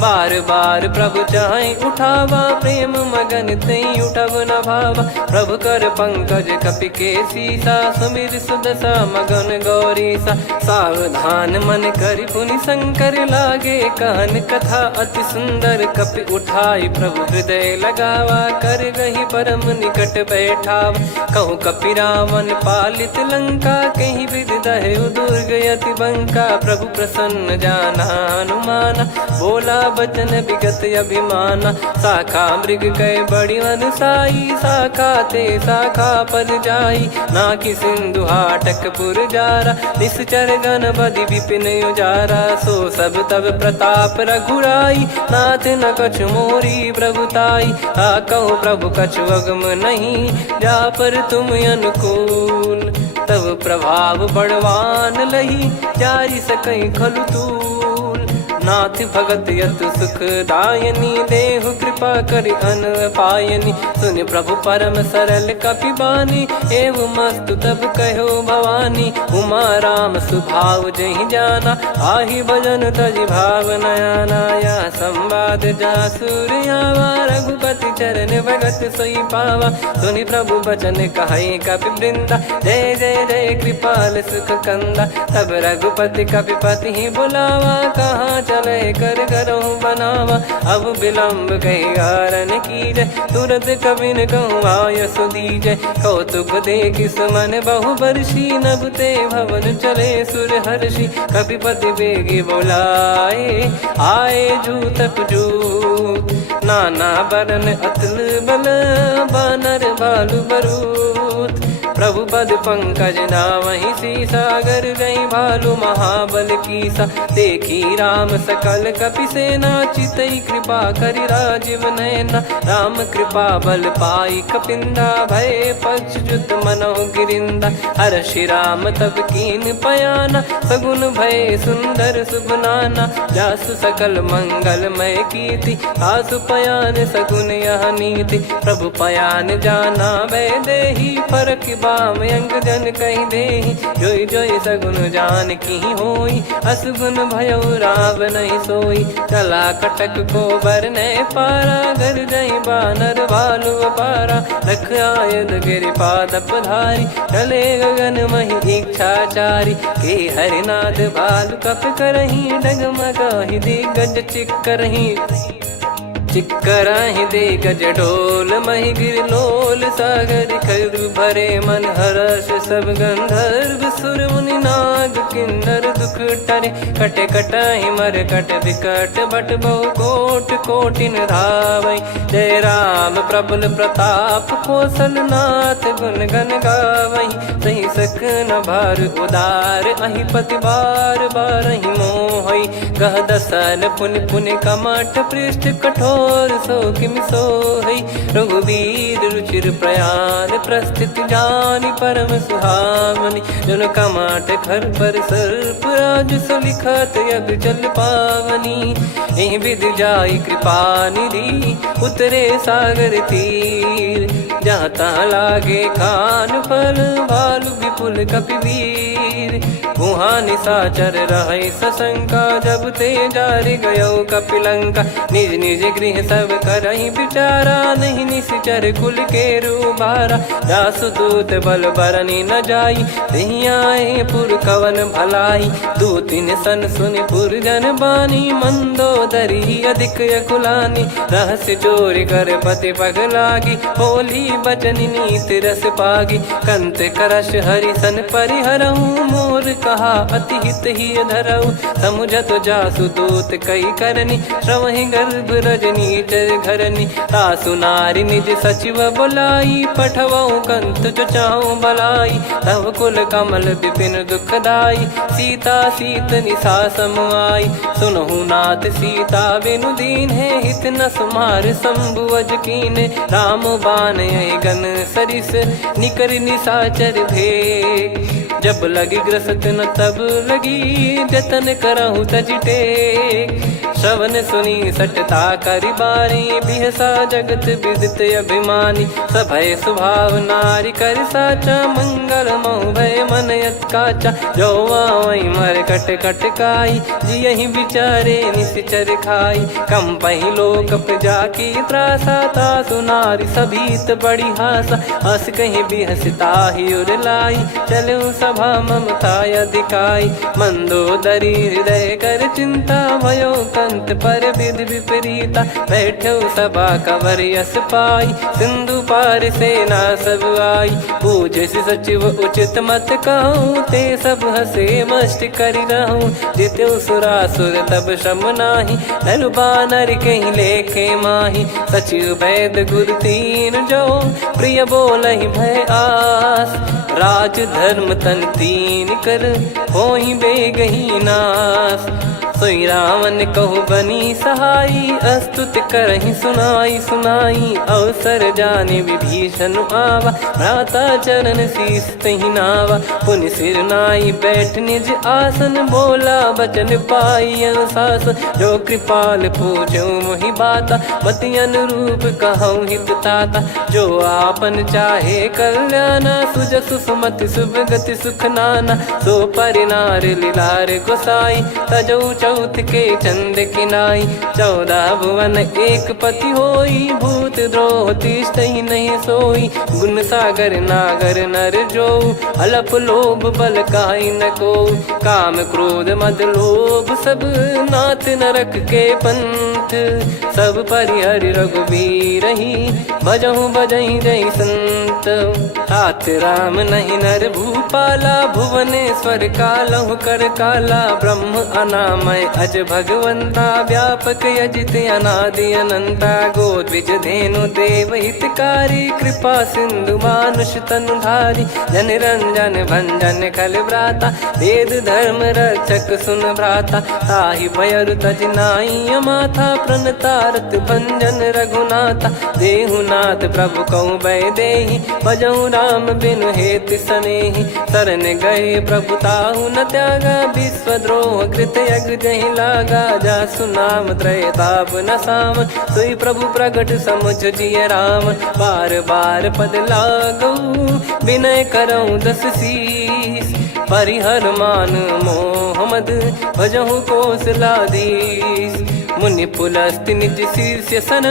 बार बार प्रभु चाहि उठावा प्रेम मगन तई उठब न भावा प्रभु कर पंकज कपि के सीसा सुमिर सुदशा मगन गौरीसा सावधान मन करि पुनि शंकर लागे कहन कथा अति सुंदर कपि उठाई प्रभु हृदय लगावा कर गही परम निकट बैठाव कहूँ कपि रावण पालित लंका कहीं विधि दहु दुर्ग यति बंका प्रभु प्रसन्न जाना हनुमाना बोला बचन विगत अभिमाना शाखा मृग कह बड़ी अनुसाई शाखा ते शाखा पर जाई ना कि सिंधु हाटक पुर जारा निश्चर गण बधि विपिन उजारा सो सब तब प्रताप रघुराई नाथ न कछु मोरी प्रभुताई आ कहो प्रभु कछु अगम नहीं जा पर तुम अनुकूल तब प्रभाव बड़वान लही जारी सकई खलु तूल नाथ भगत यत सुख दायनी देहु कृपा करि अन पायनी सुन प्रभु परम सरल कपि बानी एव मस्तु तब कहो भवानी उमा राम सुभाव जहि जाना आहि भजन तजि भाव नयाना या संवाद जासुर आवा रघुपति चरण भगत सोई पावा सुनि प्रभु बचन कहे कपि वृंदा जय जय जय कृपाल सुख कंदा तब रघुपति कपिपति ही बुलावा कहाँ चले कर करहूँ बनावा अब विलम्ब कही कारण कीजय तुरंत कबिन कहूँ आयस दीजय कौतुक देख सुमन बहु बरसी नभ ते भवन चले सुर हर्षि कपिपति बेगी बोलाए आए जूतप जूत नाना बरन अतुल बल बानर बालु बरूत प्रभु पद पंकज नावहि सीसागर गई भालू महाबल कीसा देखी राम सकल कपि सेना चितई कृपा करि राजीव नैना राम कृपा बल पाई कपिंदा भय पक्ष जुत मनो गिरिंदा हर्षि राम तब कीन पयाना सगुन भय सुंदर सुगुनाना जासु सकल मंगलमय कीर्ति आसु पयान सगुन यह नीति प्रभु पयान जाना वै देही फरक बाम अंग जन कही देही जोई जोई सगुन जान की होई असगुन भयो राव नहीं सोई चला कटक को बरने पारा घर जई बानर भालु पारा रख आयद गिरि पाद पधारी चले गगन मही इच्छाचारी के हरिनाथ भालु कप करही डगमगाही दिग्गज चिक करही चिक्कराहि दे गज डोल मही गिर लोल सागर खर भरे मन हर्ष सब गंधर्व सुर मुनि नाग किन्नर दुख टरे कटे कटाहि मर कट विकट बट बहु कोट कोटिन धावै जय राम प्रबल प्रताप कौशल नाथ गुण गन गावै सही सक न भार उदार अहि पति बार बारहि मोहै गह दसन पुन पुन कमठ पृष्ठ कठोर सो किम सोहै रघुवीर रुचिर प्रयाण प्रस्थित जानि परम सुहावनी जन कमठ खर पर सर्प राज सलिखत यग जल पावनी एहि विध जाई कृपा निधि उतरे सागर तीर जहाँ तहाँ लागे खान फल भालु विपुल कपिवीर वहाँ निशाचर रहे सशंका जब ते जारि गयो कपिलंका निज निज गृह सब करहि विचारा नहीं निश्चर कुल के रूबारा जासु दूत बल बरनी न जाई नहीं आए पुर कवन भलाई दूतिन सन सुनि पुर जन बानी मंदोदरी अधिक अकुलानी रहस्य चोरी कर पति पग लागी होली बचन नीत रस पागी कंत करश हरि सन परिहरहु मोर कहा अति हित ही धरऊ समुझत जासु दूत कई करनी श्रवहि गर्भ रजनी चर घरनी तासु नारी निज सचिव बुलाई पठवऊ कंत जो चाहूं बलाई तव कुल कमल विपिन दुखदाई सीता सीत निशा समाई सुनहु नाथ सीता बिनु दीन है हित न सुमार शंभु अज कीने राम बान गन सरिस निकर निशाचर भेग जब लगी ग्रसत न तब लगी जतन करहु तज टेक श्रवण सुनी सटता करि बारी बिहसा जगत विदित अभिमानी सभय स्वभाव नारी कर साचा मंगल मऊ भय मन यत काचा जो आवई मर कट कट काई जियहि विचारे निश्चर खाई कम पही लोक प्रजा की त्रासा तासु नारी सभीत बड़ी हासा हस कहीं बिहसता ही उर लाई चलऊ सभा ममता अधिकाई मंदोदरी हृदय कर चिंता भयो कंत पर विधि विपरीता बैठो सभा कवर यस पाई सिंधु पार सेना सब आई पूजे सचिव उचित मत कहूँ ते सब हसे मस्त करि रहूं जित्यो सुरासुर तब श्रम नाही नर बानर कहीं लेखे माही सचिव वैद गुरु तीन जो प्रिय बोलहि भय आस राज धर्म तन तीन कर होई बेगही नास सोई रावण कहु बनी सहाई अस्तुत करहि सुनाई सुनाई अवसर जाने विभीषण आवा भ्राता चरण शीस तहि नावा पुनि सिर नाई बैठ निज आसन बोला बचन पाई अनुशासन जो कृपाल पूछो मोहि बाता मति अनुरूप कहूँ हित ताता जो आपन चाहे कल्याणा सुजसु सुमति शुभ गति सुख नाना सो परिनार लीलार गोसाई तजौ चौथ के चंद किनाई 14 भुवन एक पति होई भूत द्रोह तिष्ठहि नहीं सोई गुण सागर नागर नर जो अलप लोभ बल काई न को काम क्रोध मद लोभ सब नाथ नरक के पंथ सब परिहर रघुवीर ही भजहु बजहि जय संत तात राम नहीं नर भूपाला भुवनेश्वर कालहु कर काला ब्रह्म अनामय अज भगवंता व्यापक यजित अनादि अनंता गोद्विज धेनु देव हितकारी कृपा सिंधु मानुष तनुधारी जन रंजन भंजन खल व्राता वेद धर्म रक्षक सुन भ्राता ताहि भयर तज नाई माथा प्रणतारत भंजन रघुनाथा देहुनाथ प्रभु कहु बै देहि भजहु राम बिनु हेत सनेहि शरण गए प्रभु ताहु न त्यागा विश्वद्रोह कृत यज्ञ जहि लागा जासु नाम त्रय ताप न साम सोई प्रभु प्रगट समुझ जिय राम बार बार पद लागऊ विनय करऊँ 10 शीस परिहर मान मोह मद भजहु कौशलाधीश मुनि पुलस्त्य निज शीर्ष सन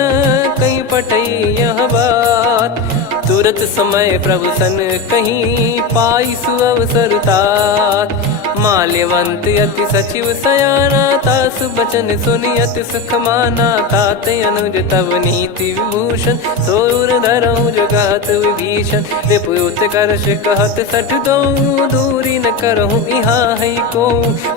कहीं पटई यह बात तुरत समय प्रभु सन कहीं पाई सुअवसर तात माल माल्यवंत अति सचिव सयाना, तासु बचन सुनि अति सुख माना। ताते अनुज तव नीति विभूषण, सोर धरऊ जगत विभीषण। रिपुत करश कहत सठ दो, दूरी न करहु यहाँ है को।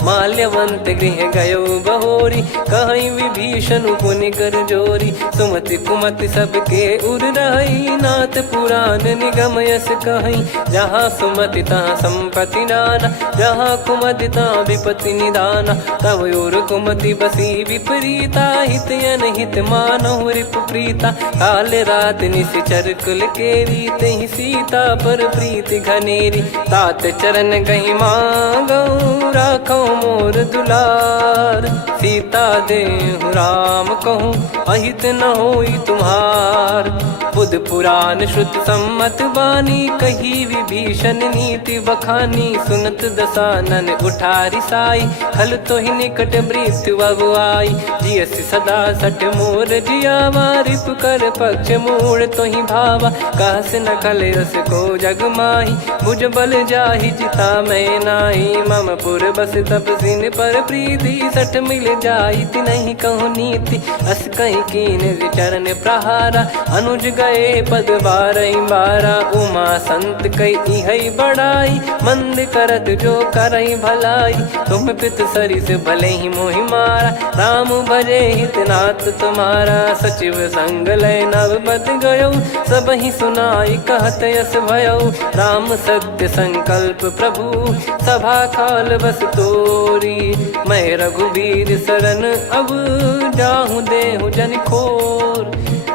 माल्यवंत गृह गयो बहोरी, कहीं विभीषण पुनि कर जोरी। सुमति कुमति सबके उर रही, नाथ पुराण निगम यस कहीं। जहाँ सुमति तहाँ संपत्ति नाना, जहाँ कुमति तहाँ विपत्ति निदाना। तब और कुमति बसी विपरीता, हित अनहित मानव रिपु प्रीता। काल रात निशिचर कुल केरी, तहि सीता पर प्रीति घनेरी। तात चरण गही मांगऊ, राखो मोर दुलार। सीता देहु राम कहूँ, अहित न होई तुम्हार। बुध पुराण श्रुत सम्मत बानी, कही विभीषण नीति बखानी। सुनत दसानन उठारी साई, खल तो ही निकट मृत्यु अब आई। जियस सदा सट मोर जियावा, रिप कर पक्ष मूड़ तो ही भावा। कहस न खल रस को जग माही, भुज बल जाहि जिता मैं नाही। मम पुर बस तब सिन पर प्रीति, सठ मिल जाई नहीं कहूँ नीति। अस कहीं कीन चरण प्रहारा, अनुज गए पद बारही बारा। उमा संत कई है बड़ाई, मंद करत जो करई भलाई। तुम पित सरिस भले ही मोहि मारा, राम भजे हित नाथ तुम्हारा। सचिव संग लय नव बद गयो, सब ही सुनाई कहत यस भयो। राम सत्य संकल्प प्रभु, सभा काल बस तोरी। मैं रघुबीर शरण अब, जाहू देहु जन खोर।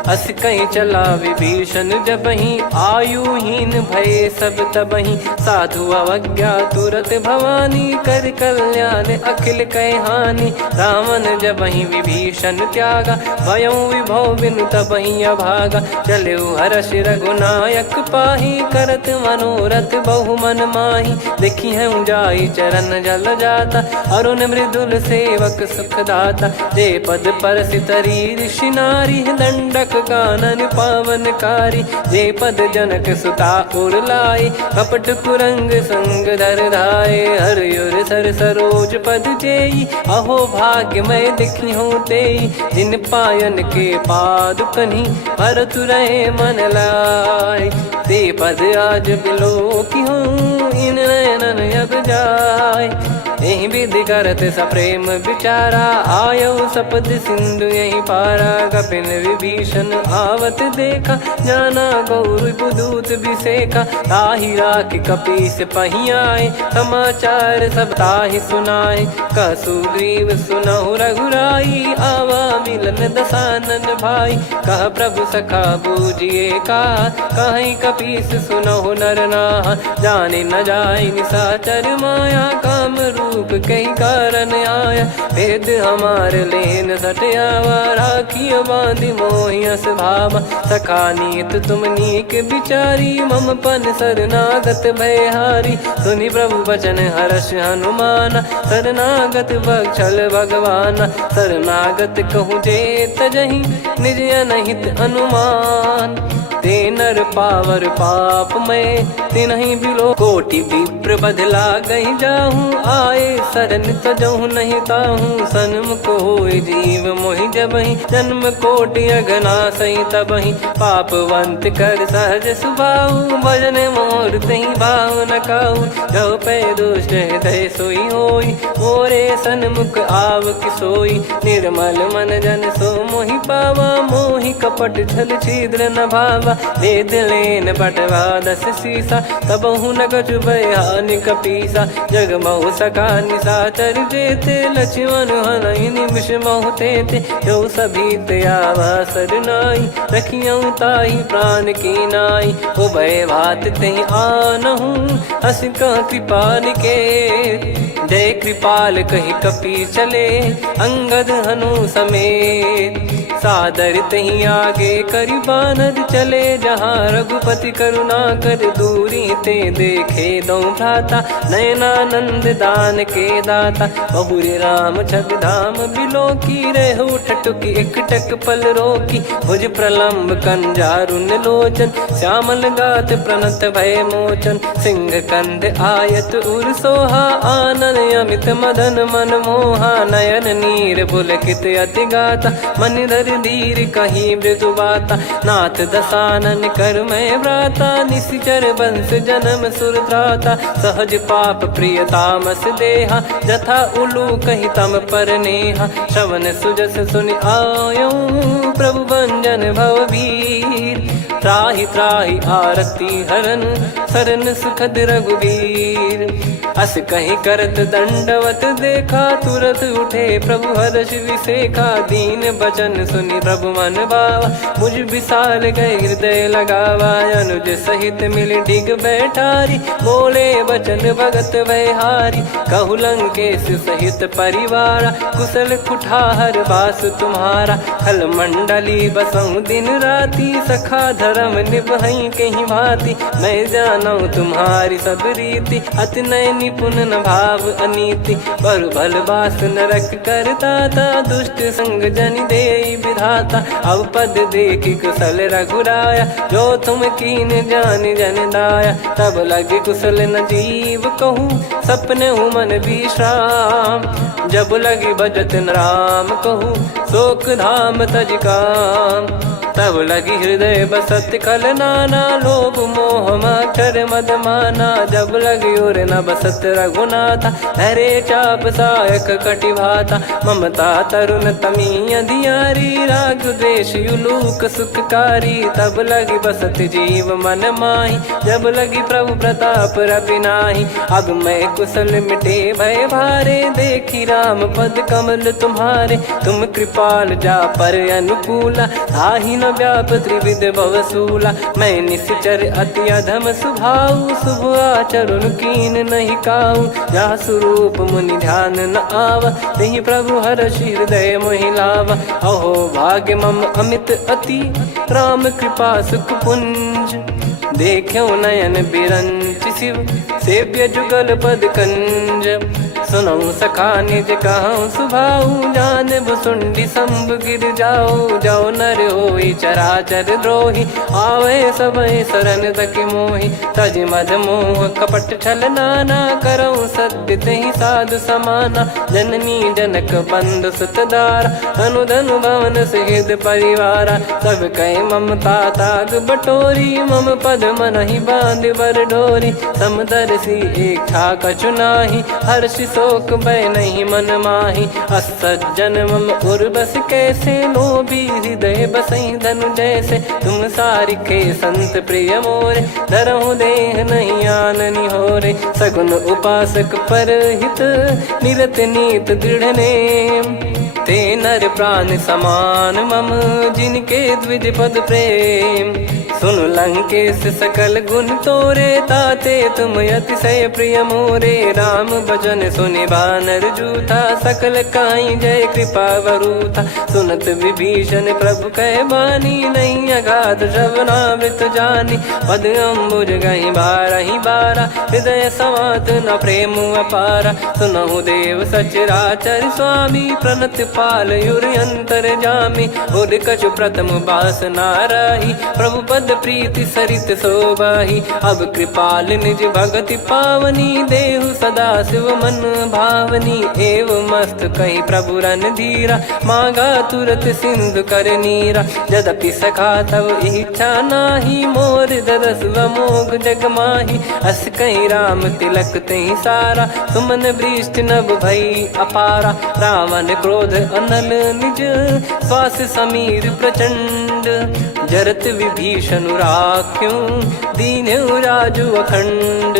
अस कहीं चला विभीषण जबहि, आयुहीन भय सब तबहि। साधु अवज्ञा तुरत भवानी, कर कल्याण अखिल कह हानि। रावण जबहि विभीषण त्यागा, भयउ विभव बिनु तबहि अभागा। चलऊ हर्ष रघुनायक पाही, करत मनोरथ बहु मन माही। देखी है जाई चरण जल जाता, अरुण मृदुल सेवक सुख दाता। जे पद परसि तरी ऋषि नारी, दंडक कानन पावनकारी। जे पद जनक सुता उर लाए, कपट कुरंग संग धर धाये। हरियुर सर सरोज पद जेई, अहो भाग्य मैं दिखी हूँ तेई। जिन पायन के पाद कन्ही, भरत रहे मन लाय। ते पद आज बिलो की हूँ, इन नयनन अब जाय। यही विधि करत सप्रेम विचारा, आयो सपद सिंधु यही पारा। कपिन विभीषण आवत देखा, जाना गौर बुदूत विसेखा। ताहि राख कपीस पही आए, समाचार सब ताहि सुनाए। कह सुग्रीव सुनहु रघुराई, आवा मिलन दसानन भाई। कह प्रभु सखा बूझिए का, कहीं कपीस सुनहु नर नाहा। जाने न जाय निशाचर माया, काम रूप कई कारण आया। भेद हमार लेन सटयावा, राखिय बांधि मोहियस भावा। सखा नीत तुम नीक बिचारी, मम पन शरणागत भयहारी। सुनि प्रभु बचन हर्ष हनुमाना, शरणागत बक्षल भगवाना। शरणागत कहूँ जे तजहि, निज अनहित अनुमान। ते नर पावर पाप में, तिन्हि बिलो कोटि विप्र बदला गई जाहूँ। आए शरण तजहु नहीं ताहूँ, सन्मुख होय जीव मोहि जबहि। जन्म कोटि अघना सही तबहि, पापवंत कर सहज सुभाऊ। भजन मोर तहि भाव न काऊ, जो पै दुष्ट हृदय सोई होई। मोरे सन्मुख आव किसोई, निर्मल मन जन सो मोहि पावा। मोहि कपट छल छिद्र न भावा, वेद लेन बटवा दस सीसा। तबहु न कछु बयान कपीसा, जग महु सका निशाचर जेते। लक्ष्मण हनहि निमिष महु तेते, जो सभी त्यावा सरनाई। रखियऊ ताहि प्राण की नाई, उभय भात तेहि आनहु। हस कह कृपाल के, जय कृपाल कहि कपी चले। अंगद हनु समेत, सादर तही आगे करि बानर चले। जहाँ रघुपति करुणा कर दूरी, ते देखे दो भ्राता। नयनानंद दान के दाता, बहुरे राम छग धाम बिलो की। रेहु ठटुकी एकटक पल रोकी, भुज प्रलम्ब कंजारुन लोचन। श्यामल गात प्रणत भय मोचन, सिंह कंध आयत उर सोहा। आनन अमित मदन मन मोहा नयन नीर पुलकित अति गाता मन धर धीर कहीं मृदु बाता नाथ दसानन कर मैं व्राता निशिचर बंस जन्म सुर त्राता सहज पाप प्रिय तामस देहा जथा उलू कही तम पर नेहा श्रवण सुजस सुनि आयो प्रभु भंजन भववीर त्राहि त्राहि आरती हरन सरन सुखद रघुवीर अस कहीं करत दंडवत देखा तुरत उठे प्रभु हर्ष विसेखा दीन बचन सुनि प्रभु मन भावा मुझ विशाल गए हृदय लगावा अनुज सहित मिल डिग बैठारी बोले बचन भगत वैहारी कहु लंकेश सहित परिवारा कुशल कुठार बास तुम्हारा खल मंडली बसऊं दिन राती सखा धर्म निभई कहीं भांति मैं जानू तुम्हारी सब रीति अति नय निपुण न भाव अनीति पर भल बास नरक करता था दुष्ट संग जन दे विधाता अब पद देखी कुशल रघुराया जो तुम कीन जान जन दाया तब लगे कुशल न जीव कहूँ सपने हूँ मन विश्राम जब लगी भजत न राम कहूँ शोक धाम तज काम तब लगी हृदय बसत कल नाना लोभ मोह मक्षर मद माना जब लगी और न बसत रघुनाथा हरे चाप सायक कटि भाता ममता तरुण तमी अधियारी राग द्वेष युलूक सुखकारी तब लगी बसत जीव मन माही जब लगी प्रभु प्रताप रवि नाही अब मैं कुशल मिटे भय भारे देखी राम पद कमल तुम्हारे तुम कृपाल जा पर अनुकूला ताहि न व्याप त्रिविध भवसूला मैं निश्चर अति अधम सुभाऊ शुभ आचरण कीन नहीं काऊ जा स्वरूप मुनि ध्यान न आवा नहीं प्रभु हर्ष हृदय मोहिलावा अहो भाग्य मम अमित अति राम कृपा सुख पुंज देखो नयन बिरंच शिव सेव्य जुगल पद कंज सुनऊ सखा निज कहूँ सुभाऊ जान भुसुंडी संभ गिर जाओ जाओ नर होई चराचर द्रोही आवे सबय शरण तक मोहि तज मद मोह कपट छल नाना करऊँ सत्य तहि साधु समाना जननी जनक बंद सुतदारा अनुधनु भवन सहित परिवारा सब कहे ममता ताग बटोरी मम पद मन ही बांध बर डोरी समदर्शी इच्छा कछु नाही हर्ष शोक भय नहीं मन माही असज्जन मम उर्वस कैसे लोभी हृदय बसई धनु जैसे तुम सारिके संत प्रिय मोरे धरहु देह नहीं आननि होरे सगुन उपासक पर हित निरत नीत दृढ़ नेम ते नर प्राण समान मम जिनके द्विज पद प्रेम सुन लंकेश सकल गुण तोरे ताते तुम अतिशय प्रिय मोरे राम भजन सुनि बानर जूथा सकल काई जय कृपा वरूथा सुनत विभीषण प्रभु कह बानी नहीं अगाध श्रवणामृत जानी पद अम्बुज गही बारही बारा हृदय समात न प्रेम अपारा सुनहु देव सचराचर स्वामी प्रणत पाल युर अंतर जामी उद कछु प्रथम बास नाराही प्रभु पद प्रीति सरित शोभाही अब कृपाल निज भगति पावनी देहु सदा शिव मन भावनी एव मस्त कही प्रभु रन धीरा मांगा तुरत सिंधु कर नीरा यद्यपि सखा तब इच्छा नाही मोर दरस मोग जग माही अस कहीं राम तिलक तही सारा सुमन वृष्टि नभ भई अपारा रावण क्रोध अनल निज श्वास समीर प्रचंड जरत विभीषण राख्यों दीन राजु अखंड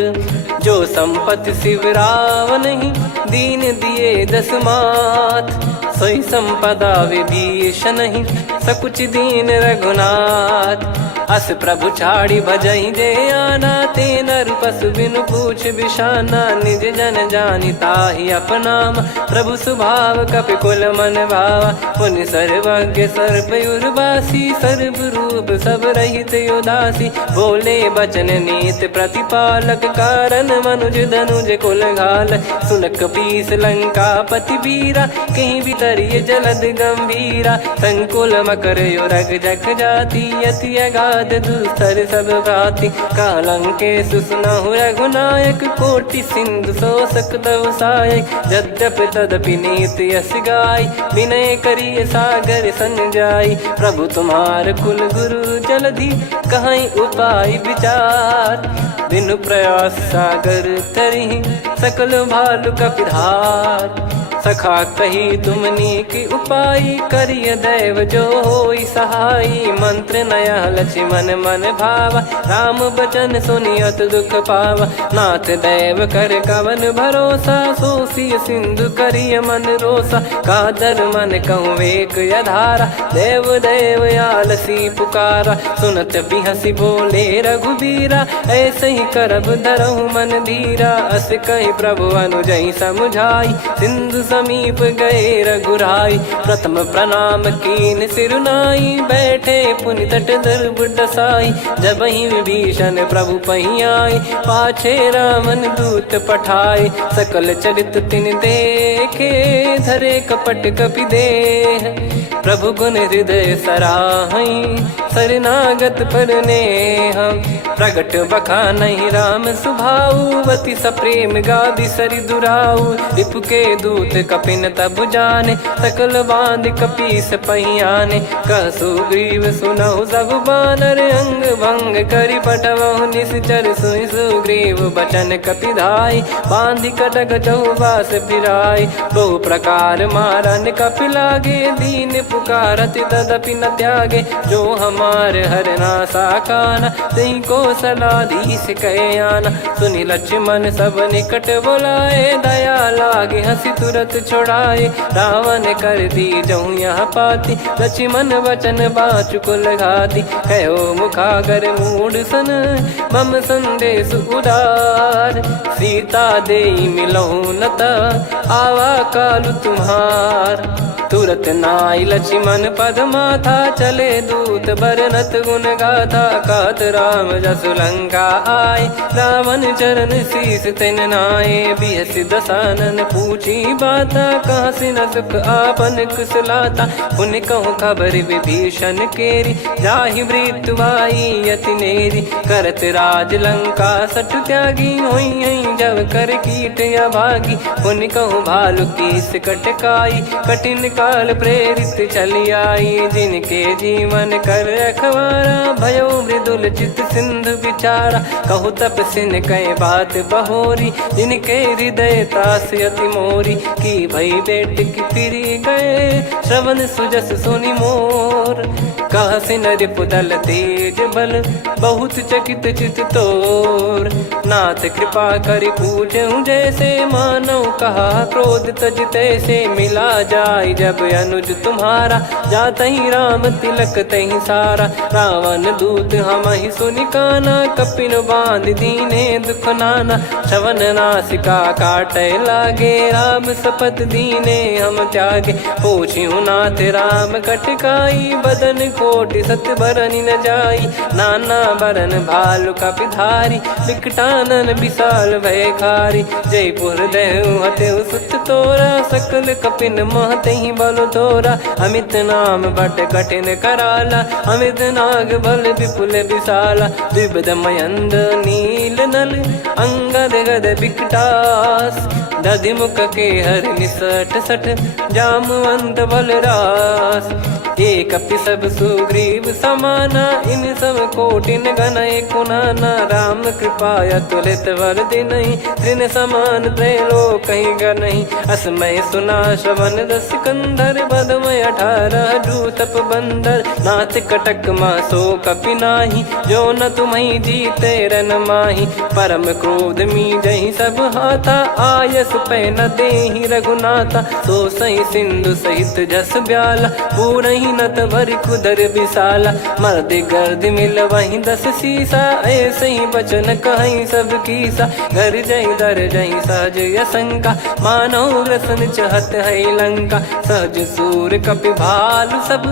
जो संपत्ति शिव रावण ही दीन दिए दस मात सोई संपदा विभीषण ही सकुच दीन रघुनाथ अस प्रभु छाड़ी भजई जे आना ते नर पशु बिनु पूछ बिशाना निज जन जानी ताहि अपनाम प्रभु स्वभाव कपि कुल मन भावा पुनि सर्वज्ञ सर्वयुर्वासी सर्व रूप सब रहित उदासी बोले बचन नीत प्रतिपालक कारण मनुज धनुज कुल घाल सुनक पीस लंका पति बीरा कहीं भीतरिय जलद गंभीरा संकुल मकर युरग जग जाति यति अगाध दुस्तर सब भाति कालंके सुसना कहूँ रघुनायक कोटि सिंधु शोषक तव सहायक। यद्यपि तदपि नीति यस गाय विनय करिय सागर सन जाई। प्रभु तुम्हार कुल गुरु जलधि कहीं उपाय विचार। बिनु प्रयास सागर तरिहि सकल भालु कपिधार। सखा कही तुमनी की उपाय करिय दैव जो होई सहाई। मंत्र नया लक्ष्मण मन भावा राम बचन सुनियत दुख पावा। नाथ दैव कर कवन भरोसा सोसिय सिंधु करिय मन रोसा। कादर मन कहूँ एक यधारा देव देव आलसी पुकारा। सुनत बिहसी बोले रघुबीरा ऐसे ही करब धरहु मन धीरा। अस कही प्रभु अनुजई समुझाई सिंधु समीप गए रघुराई। प्रथम प्रणाम कीन सिरुनाई बैठे पुनि तट दर्भ डसाई। जब ही विभीषण प्रभु पही आए पाछे रामन दूत पठाए। सकल चरित तिन देखे धरे कपट कपि देह। प्रभु गुण हृदय सराहई शरणागत पर नेह। प्रगट बखानहि राम सुभाऊ बति सप्रेम गादि सरि दुराऊ। रिपु के दूत कपिन तब जाने सकल बांध कपीस पहियाने। कह सुग्रीव सुनहु सब बानर अंग भंग करि पठवहु निश्चर। सुनि सुग्रीव बचन कपिधाई बांधि कटक चौबास फिराई। बहु प्रकार मारन कपि लागे दीन पुकारति तदपि न त्यागे। जो हमार हरना साकाना तई को सलाधीश कहे आना। सुनि लक्ष्मण सब निकट बोलाए दया लागे हंसी तुरत छोड़ाए। रावण कर दी जहूँ यहाँ पाती लक्ष्मण वचन बाचुक लगाती। कहो मुखागर मूड सन मम संदेश उदार। सीता देई मिलहु नता आवा कालु तुम्हार। तुरत नाई लक्ष्मण पद माथा चले दूत बरनत गुण गाथा। कहत राम जसु लंका आए रावण चरण शीस तिन नाये। बिहस दसानन पूछी बाता कहाँ से न सुख आपन कुशलाता। पुन कहूँ खबर विभीषण केरी जाहि मृत्यु आई यति नेरी। करत राज लंका सठ त्यागी होई जब कर कीट अभागी। पुन कहूँ भालु कीस कटकाई कठिन काल प्रेरित चली आई। जिनके जीवन कर रखवारा भयो मृदुल चित सिंधु विचारा। कहु तपसिन कई बात बहोरी जिनके हृदय तास अति मोरी। की भई बेट की फिरी गए श्रवण सुजस सुनि मोर। कह सिन रिपुदल तेज बल बहुत चकित चित तोर। नाथ कृपा करि पूजहु जैसे मानव कहा क्रोध तज तैसे। मिला जाय जब अनुज तुम्हारा जात ही राम तिलक तही सारा। रावण दूत हम ही सुनि काना कपिन बांध दीने दुख नाना। श्रवण नासिका काटे लागे राम सपत दीने हम त्यागे। पूछिहु नाथ राम कटकाई बदन कोटि सत बरनि न जाई। नाना बरन भालु कपिधारी विकटानन विशाल भयखारी। जयपुर देहु हतेउ सुत तोरा सकल कपिन महतहि बल तोरा। अमित नाम बट कठिन कराला अमित नाग बल विपुल विशाला। द्विबद मयंद नील नल अंगद गद विकटास। दधिमुख के हर निसठ सठ जामवंत बलरास। एक अपि सब सुग्रीव समाना इन सब कोटिन गनय कुनाना। राम कृपा अतुलित वर दिनहि त्रिन समान त्रैलोकहि गनहि। असमय सुना श्रवण रस कंधर बदमय 18 जूतप बंदर। नाथ कटक मासो कपि नाही जो न तुम्हि जीते रन माही। परम क्रोध मी जहि सब हाथा आयस पै न देहि रघुनाथा। सो सही सिंधु सहित जस ब्याला पूरहि नत भर कुदर विशाला। मर्द गर्द मिल वहीं 10 सीसा ऐसे ही बचन कहीं सब कीसा। घर जय दर जय सहज यसंका मानो ग्रसन चहत है लंका। सहज सूर कपि भालु सब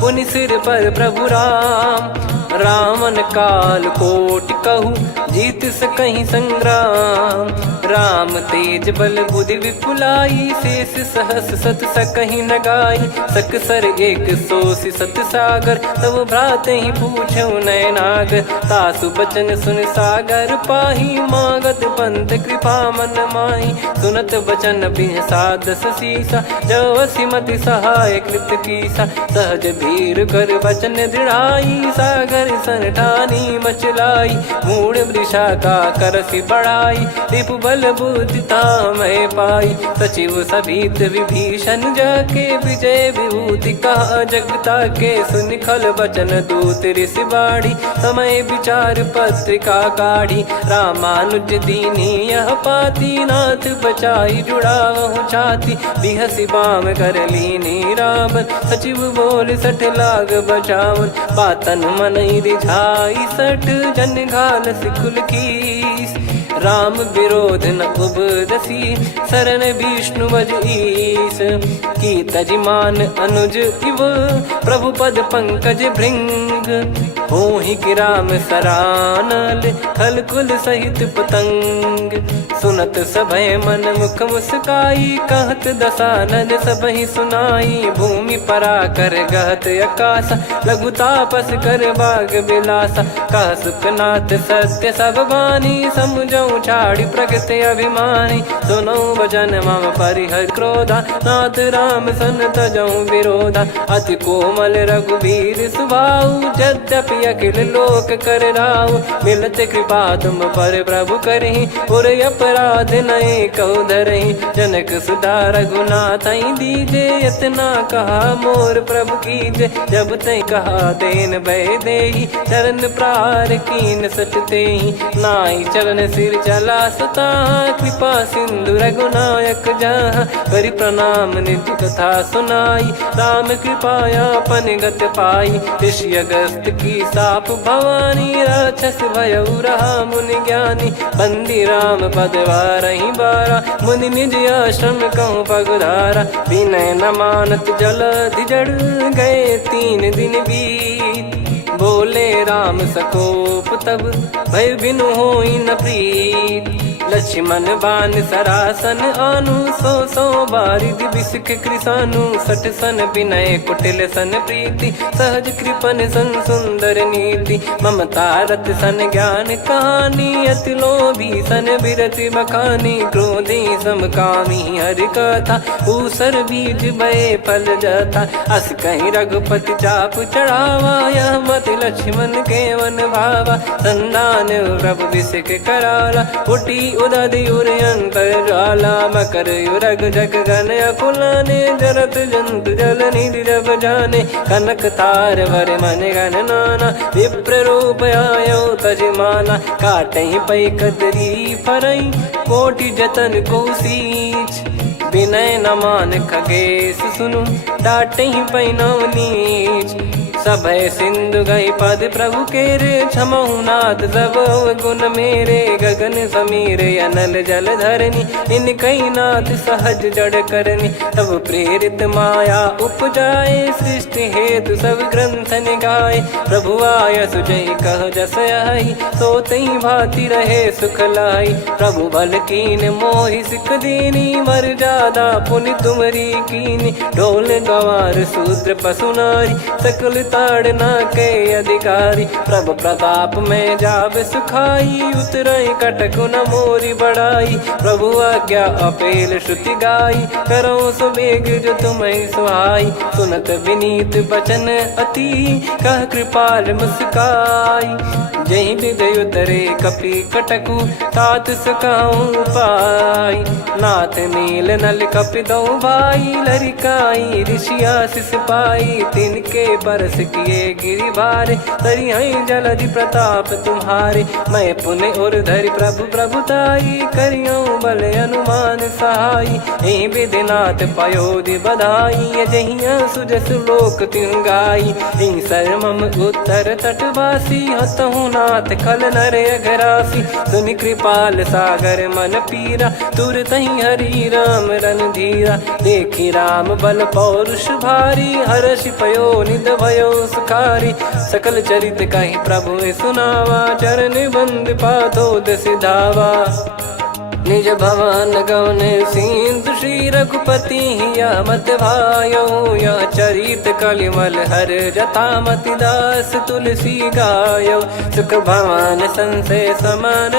पुनि सिर पर प्रभु राम। रामन काल कोटि कहु जीत सकहीं संग्राम। राम तेज बल बुद्धि विपुलाई, शेष सहस सत सकहीं न गाई। सकसर एक सोसी सत सागर, तब भ्राते ही पूछो नयनागर। तासु बचन सुन सागर पाही, मांगत पंथ कृपा मन माही। सुनत बचन बिहसादस सीसा, जो सिमति सहाय कृत कीसा। सहज भीर कर बचन दृढ़ाई, सागर सन ठानी मचलाई। मूढ़ वृषा का करसि बढ़ाई, रिपु बल बुद्धि तामय पाई। सचिव सभीत विभीषण जाके, विजय विभूति कहा जगता के। सुनि खल बचन दूत ऋषि बाढ़ी, समय विचार पत्रिका काढ़ी। रामानुज दीनी यह पाती, नाथ बचाई जुड़ावहु छाती। बिहसि बाम कर लीनी रावण, सचिव बोल सठ लाग बचावन। बातन मन रिझाई सठ, जन घाल सिकुल कीस। राम विरोध न उपदसी, शरण विष्णु बज ईस। की तजिमान अनुज इव, प्रभु पद पंकज भृंग। होहि कि राम सरानल, खल कुल सहित पतंग। सुनत सभय मन मुख मुस्काई, कहत दसानन सबहि सुनाई। भूमि परा कर गहत आकाशा, लघु तापस कर बाग बिलासा। कह सुखनाथ सत्य सब बानी, समझऊ छाड़ी प्रगति अभिमानी। सुनो वचन मम परिहर क्रोधा, नाथ राम सन तजऊ विरोधा। अति कोमल रघुवीर सुभाऊ, यद्यपि अखिल लोक कर राऊ। मिलत कृपा तुम पर प्रभु करहि, पुर अपराध नए कौ धरहि। जनक सुधा रघुनाथ दीजे, इतना कहा मोर प्रभु कीजे। जब तै कहा देन भय देहि, चरण प्रार कीन सटते ही। नाई चरण सिर चला सता, कृपा सिंधु रघुनायक जहाँ। करि प्रणाम निज कथा सुनाई, राम कृपाया पन गत पाई। ऋषि अगस्त की साप भवानी, राक्षस भयउ रहा मुनि ज्ञानी। बंदी राम पद वारहि बारा, मुनि निज आश्रम कहूँ पगधारा। विनय न मानत जलधि जड़, गए 3 दिन बीत। बोले राम सकोप तब, भय बिनु होई न प्रीत। लक्ष्मण बान सरासन आनु, 100 बारिद बिसक कृसानु। 60 सन विनय कुटिल सन प्रीति, सहज कृपन सन सुंदर नीति। ममता रत सन ज्ञान कहानी, अति लोभी सन बिरति बखानी। क्रोधी समकामी हरि कथा, ऊसर बीज बये फल जथा। अस कहीं रघुपति चाप चढ़ावा, यह मत लक्ष्मण के मन भावा। संदान प्रभु बिसक कराला, उठी उदधि उर अंतर ज्वाला। मकर युरग जग गन अकुलाने, जरत जंतु जल निधि जब जाने। कनक तार वर मन गण नाना, विप्र रूप आयो तजमाना। काटहि पै कदरी फरई, कोटि जतन को सींच। विनय न मान खगेश सुनु, डांटहि पै नव नीच। सभय सिंधु गई पद प्रभु केरे, क्षमहु नाथ सब गुण मेरे। गगन समीरे अनल जल धरनी, इनकई नाथ सहज जड़ करनी। तब प्रेरित माया उपजाए, सृष्टि हेतु सब ग्रंथ निगाए। प्रभु आय सुजय कह जस आई, सोतई भांति रहे सुख लाई। प्रभु बल कीन मोहि सिख दीनी, मर्यादा पुनि तुमरी कीनी। ढोल गवार शूद्र पशु नारी, सकल ताड़ना के अधिकारी। प्रभु प्रताप में जाब सुखाई, उतरई कटक न मोरी बढ़ाई। प्रभु आज्ञा अपेल श्रुति गाई, करो सुबेग जो तुम्हें सुहाई। सुनत विनीत बचन अति, कह कृपाल मुस्काई। जहि विदय उतरे कपि कटकु, तात सकाऊं पाई। नाथ नील नल कपि दो भाई, लरिकाई ऋषि आशीष पाई। तिनके परस किए गिरि भारे, तरिहै जलधि प्रताप तुम्हारे। मैं पुण्य और धरि प्रभु प्रभुताई, करियऊं बल अनुमान सहाई। एहि विधिनाथ पयोधि बधाई, जहिया सुजस लोक तिहुँ गाई। एहि सरमम उत्तर तटवासी, हतहु रघुनाथ खल नर अघरासी, सुनि कृपाल सागर मन पीरा, तुरत ही हरि राम रणधीरा। देखी राम बल पौरुष भारी, हर्षि पयो निध भयो सुखारी। सकल चरित कहि प्रभु सुनावा, चरण बंद पादोद सिधावा। निज भवन गौन सिंधु श्री रघुपति हिया मत भायो, यह चरित कलिमल हर जथा मति दास तुलसी गायो। सुख भवन संशय समान